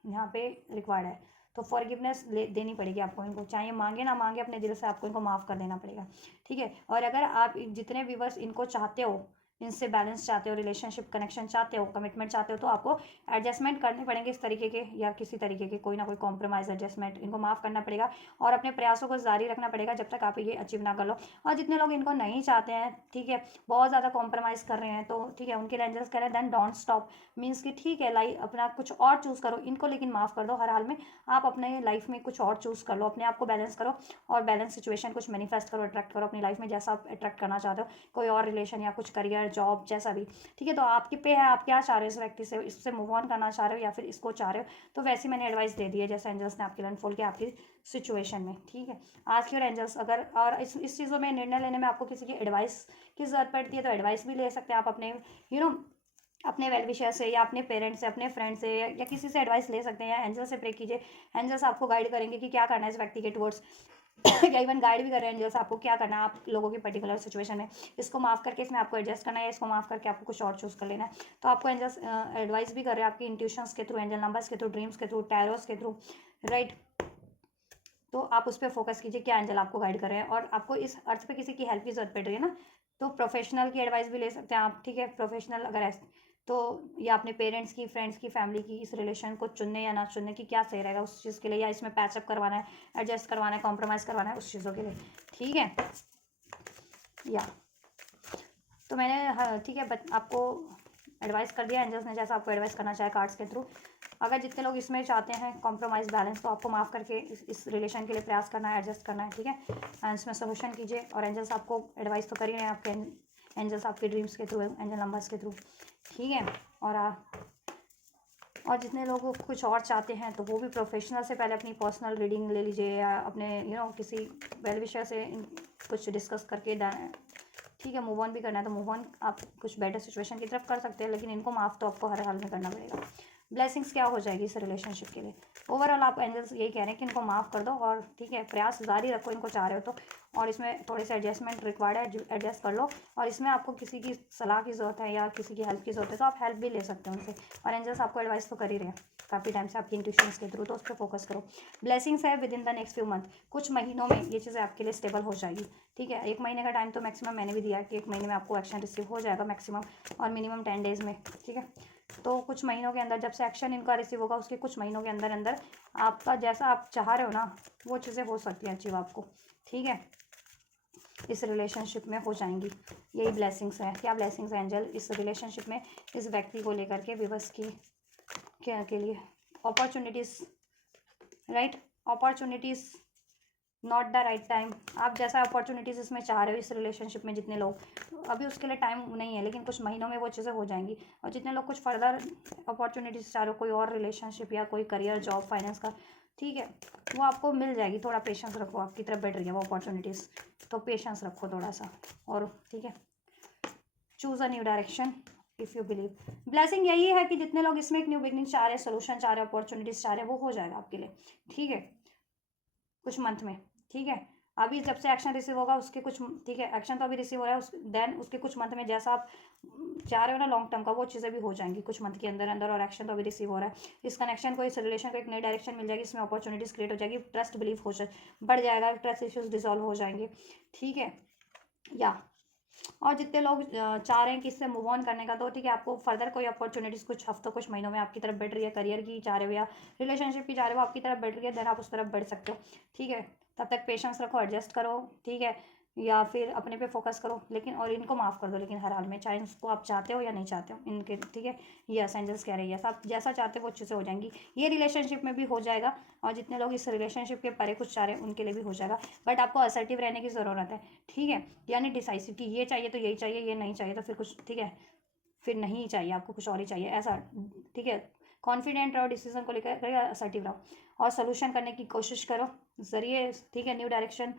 यहाँ पे रिक्वायर्ड है, तो फॉरगिवनेस देनी पड़ेगी आपको इनको, चाहे मांगे ना मांगे, अपने दिल से आपको इनको माफ़ कर देना पड़ेगा, ठीक है। और अगर आप जितने व्यूवर्स इनको चाहते हो, इनसे बैलेंस चाहते हो, रिलेशनशिप कनेक्शन चाहते हो, कमिटमेंट चाहते हो, तो आपको एडजस्टमेंट करने पड़ेंगे इस तरीके के, या किसी तरीके के कोई ना कोई कॉम्प्रोमाइज़, एडजस्टमेंट, इनको माफ़ करना पड़ेगा, और अपने प्रयासों को जारी रखना पड़ेगा जब तक आप ये अचीव ना कर लो। और जितने लोग इनको नहीं चाहते हैं, ठीक है, बहुत ज़्यादा कॉम्प्रोमाइज़ कर रहे हैं, तो ठीक है, उनके लिए एंजल्स कह रहे हैं देन डोंट स्टॉप, मीन्स कि ठीक है, लाइफ अपना कुछ और चूज़ करो, इनको लेकिन माफ़ कर दो हर हाल में, आप अपने लाइफ में कुछ और चूज़ कर लो, अपने आप को बैलेंस करो, और बैलेंस सिचुएशन कुछ मैनिफेस्ट करो, अट्रैक्ट करो अपनी लाइफ में, जैसा आप अट्रैक्ट करना चाहते हो, कोई और रिलेशन या कुछ करियर करियर, जॉब, जैसा भी, ठीक है। तो आपके पे है, आप क्या चाह रहे हो इस व्यक्ति से, इससे मूव ऑन करना चाह रहे हो या फिर इसको चाह रहे हो। तो वैसे मैंने एडवाइस दे दी है जैसे एंजल्स ने आपके लिए अनफोल्ड किया आपकी सिचुएशन में, ठीक है। आज की और एंजल्स अगर और इस चीज़ों में निर्णय लेने में आपको किसी की एडवाइस की ज़रूरत पड़ती है तो एडवाइस भी ले सकते हैं आप अपने अपने वेल विशर से या अपने पेरेंट्स से, अपने फ्रेंड से या किसी से एडवाइस ले सकते हैं, या एंजल से प्रे कीजिए। एंजल्स आपको गाइड करेंगे कि क्या करना है इस व्यक्ति के टुवर्ड्स या इवन गाइड भी कर रहे हैं एंजल्स आपको क्या करना है आप लोगों की पर्टिकुलर सिचुएशन में। इसको माफ़ करके इसमें आपको एडजस्ट करना है, इसको माफ़ करके आपको कुछ और चूज़ कर लेना है। तो आपको एंजल्स एडवाइस भी कर रहे हैं आपकी इंट्यूशंस के थ्रू, एंजल नंबर्स के थ्रू, ड्रीम्स के थ्रू, टैरोस के थ्रू, राइट। तो आप उस पर फोकस कीजिए क्या एंजल आपको गाइड कर रहे हैं। और आपको इस अर्थ पे किसी की हेल्प की जरूरत पड़ रही है ना, तो प्रोफेशनल की एडवाइस भी ले सकते हैं आप, ठीक है। प्रोफेशनल अगर ऐसे तो, या अपने पेरेंट्स की, फ्रेंड्स की, फैमिली की इस रिलेशन को चुनने या ना चुनने की क्या सही रहेगा उस चीज़ के लिए, या इसमें पैचअप करवाना है, एडजस्ट करवाना है, कॉम्प्रोमाइज़ करवाना है उस चीज़ों के लिए, ठीक है। या तो मैंने ठीक है आपको एडवाइस कर दिया एंजल्स ने जैसा आपको एडवाइस करना चाहे कार्ड्स के थ्रू। अगर जितने लोग इसमें चाहते हैं कॉम्प्रोमाइज़ बैलेंस, तो आपको माफ़ करके इस रिलेशन के लिए प्रयास करना है, एडजस्ट करना है, ठीक है। एंड इसमें सोल्यूशन कीजिए। और एंजल्स आपको एडवाइस तो कर ही रहे हैं, आपके एंजल्स आपके ड्रीम्स के थ्रू, एंजल नंबर्स के थ्रू, ठीक है। और जितने लोग कुछ और चाहते हैं तो वो भी प्रोफेशनल से पहले अपनी पर्सनल रीडिंग ले लीजिए, या अपने किसी वेल विशर से कुछ डिस्कस करके, ठीक है। मूव ऑन भी करना है तो मूव ऑन आप कुछ बेटर सिचुएशन की तरफ कर सकते हैं, लेकिन इनको माफ़ तो आपको हर हाल में करना पड़ेगा। ब्लेसिंग्स क्या हो जाएगी इस रिलेशनशिप के लिए। ओवरऑल आप एंजल्स यही कह रहे हैं कि इनको माफ़ कर दो, और ठीक है प्रयास जारी रखो इनको चाह रहे हो तो। और इसमें थोड़े से एडजस्टमेंट रिक्वायर्ड है, एडजस्ट कर लो। और इसमें आपको किसी की सलाह की ज़रूरत है या किसी की हेल्प की ज़रूरत है तो आप हेल्प भी ले सकते हो उनसे। और एंजल्स आपको एडवाइस तो कर ही रहे हैं काफ़ी टाइम से आपकी इंट्यूशंस के थ्रू, तो उस पर फोकस करो। ब्लेसिंग्स है with in the next few month, कुछ महीनों में ये चीज़ें आपके लिए स्टेबल हो जाएगी, ठीक है। 1 महीने का टाइम तो मैक्सिमम मैंने भी दिया है कि 1 महीने में आपको एक्शन रिसीव हो जाएगा मैक्सिमम, और मिनिमम 10 डेज़ में, ठीक है। तो कुछ महीनों के अंदर जब से एक्शन इनका रिसीव होगा उसके कुछ महीनों के अंदर अंदर आपका जैसा आप चाह रहे हो ना वो चीज़ें हो सकती हैं अचीव आपको, ठीक है। इस रिलेशनशिप में हो जाएंगी, यही ब्लेसिंग्स है। क्या ब्लेसिंग्स है एंजल इस रिलेशनशिप में इस व्यक्ति को लेकर के विवश की क्या के लिए। Opportunities, right, opportunities not the right time. आप जैसा अपॉर्चुनिटीज़ इसमें चाह रहे हो इस रिलेशनशिप में, जितने लोग अभी उसके लिए टाइम नहीं है, लेकिन कुछ महीनों में वो चीज़ें हो जाएंगी। और जितने लोग कुछ फर्दर अपॉर्चुनिटीज़ चाह रहे हो, कोई और रिलेशनशिप या कोई करियर, जॉब, फाइनेंस का, ठीक है, वो आपको मिल जाएगी। थोड़ा पेशेंस रखो, आपकी तरफ बढ़ रही है वो अपॉर्चुनिटीज़, तो पेशेंस रखो थोड़ा सा, और ठीक है choose a new direction if you believe. Blessing यही है कि जितने लोग इसमें एक न्यू बिगनिंग चाह रहे हैं, सोल्यूशन चाह रहे हैं, अपॉर्चुनिटीज़ चाह रहे हैं, वो हो जाएगा आपके लिए, ठीक है, कुछ मंथ में, ठीक है। अभी जब से एक्शन रिसीव होगा उसके कुछ, ठीक है, एक्शन तो अभी रिसीव हो रहा है देन उसके कुछ मंथ में जैसा आप चाह रहे हो ना लॉन्ग टर्म का, वो चीज़ें भी हो जाएंगी कुछ मंथ के अंदर अंदर। और एक्शन तो अभी रिसीव हो रहा है, इस कनेक्शन को, इस रिलेशन को एक नई डायरेक्शन मिल जाएगी, इसमें अपॉर्चुनिटीज़ क्रिएट हो जाएगी, ट्रस्ट बिलीव हो बढ़ जाएगा, ट्रस्ट इश्यूज डिजॉल्व हो जाएंगे, ठीक है। या और जितने लोग चाह रहे हैं कि इससे मूव ऑन करने का, तो ठीक है आपको फर्दर कोई अपॉर्चुनिटीज़ कुछ हफ्तों कुछ महीनों में आपकी तरफ बढ़ रही है, करियर की चाह रहे हो या रिलेशनशिप की चाह रहे हो आपकी तरफ बढ़ रही है, देन आप उस तरफ बढ़ सकते हो, ठीक है। तब तक पेशेंस रखो, एडजस्ट करो, ठीक है, या फिर अपने पे फोकस करो, लेकिन और इनको माफ़ कर दो, लेकिन हर हाल में, चाहे इसको आप चाहते हो या नहीं चाहते हो इनके, ठीक है। यस एंजल्स कह रही है आप जैसा चाहते हो वो चीज़ें हो जाएंगी, ये रिलेशनशिप में भी हो जाएगा। और जितने लोग इस रिलेशनशिप के परे कुछ चाह रहे हैं उनके लिए भी हो जाएगा, बट आपको असर्टिव रहने की ज़रूरत है, ठीक है। यानी डिसाइसिव कि ये चाहिए तो यही चाहिए, ये नहीं चाहिए तो फिर कुछ, ठीक है, फिर नहीं चाहिए आपको कुछ और ही चाहिए, ऐसा, ठीक है। कॉन्फिडेंट रहो, डिसीजन को लेकर असर्टिव रहो, और सोल्यूशन करने की कोशिश करो जरिए, ठीक है। न्यू डायरेक्शन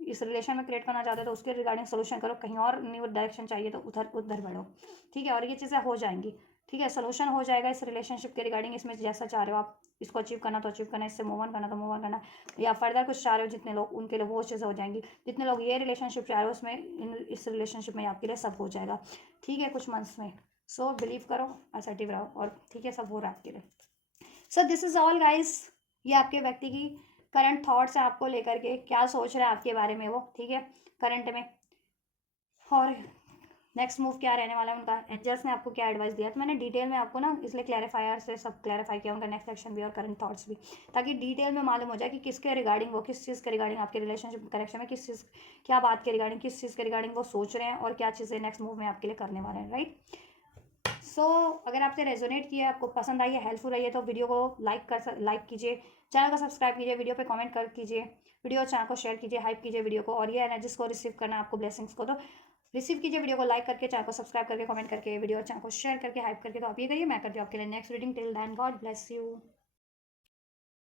इस रिलेशन में क्रिएट करना चाहते हो तो उसके रिगार्डिंग सोल्यूशन करो, कहीं और न्यू डायरेक्शन चाहिए तो उधर उधर बढ़ो, ठीक है। और ये चीज़ें हो जाएंगी, ठीक है, सोल्यूशन हो जाएगा इस रिलेशनशिप के रिगार्डिंग, इसमें जैसा चाह रहे हो आप इसको अचीव करना तो अचीव करना, इससे मूव ऑन करना तो मूव ऑन करना, या फर्दर कुछ चाह रहे हो जितने लोग उनके लिए वो चीज़ें हो जाएंगी, जितने लोग ये रिलेशनशिप चाह रहे हो उसमें इस रिलेशनशिप में आपके लिए सब हो जाएगा, ठीक है, कुछ मंथ्स में। सो बिलीव करो, असर्टिव रहो, और ठीक है सब हो रहा है आपके लिए। So this is all guys, ये आपके व्यक्ति की करंट थॉट्स है आपको लेकर के, क्या सोच रहे हैं आपके बारे में वो, ठीक है, करंट में। और नेक्स्ट मूव क्या रहने वाला है उनका, एंजल्स ने आपको क्या एडवाइस दिया, तो मैंने डिटेल में आपको ना इसलिए क्लैरिफायर से सब क्लैरिफाई किया उनका नेक्स्ट एक्शन भी और करंट थॉट्स भी, ताकि डिटेल में मालूम हो जाए कि किसके रिगार्डिंग वो, किस चीज़ के रिगार्डिंग आपके रिलेशनशिप कनेक्शन में, किस चीज़, क्या बात के रिगार्डिंग, किस चीज़ के रिगार्डिंग वो सोच रहे हैं, और क्या चीज़ें नेक्स्ट मूव में आपके लिए करने वाले हैं, राइट। सो अगर आपसे रेजोनेट किया, आपको पसंद आई है, हेल्पफुल रही है, तो वीडियो को लाइक कीजिए, चैनल को सब्सक्राइब कीजिए, वीडियो पे कमेंट कर कीजिए, वीडियो चैनल को शेयर कीजिए, हाइप कीजिए वीडियो को, और ये एनर्जीज को रिसीव करना आपको, ब्लेसिंग्स को, तो रिसीव कीजिए। वीडियो को लाइक करके, चैनल को सब्सक्राइब करके, कमेंट करके, वीडियो और चैनल को शेयर करके, हाइप करके। तो आप ये करिए, मैं करती हूँ आपके लिए next reading. Till then God bless you.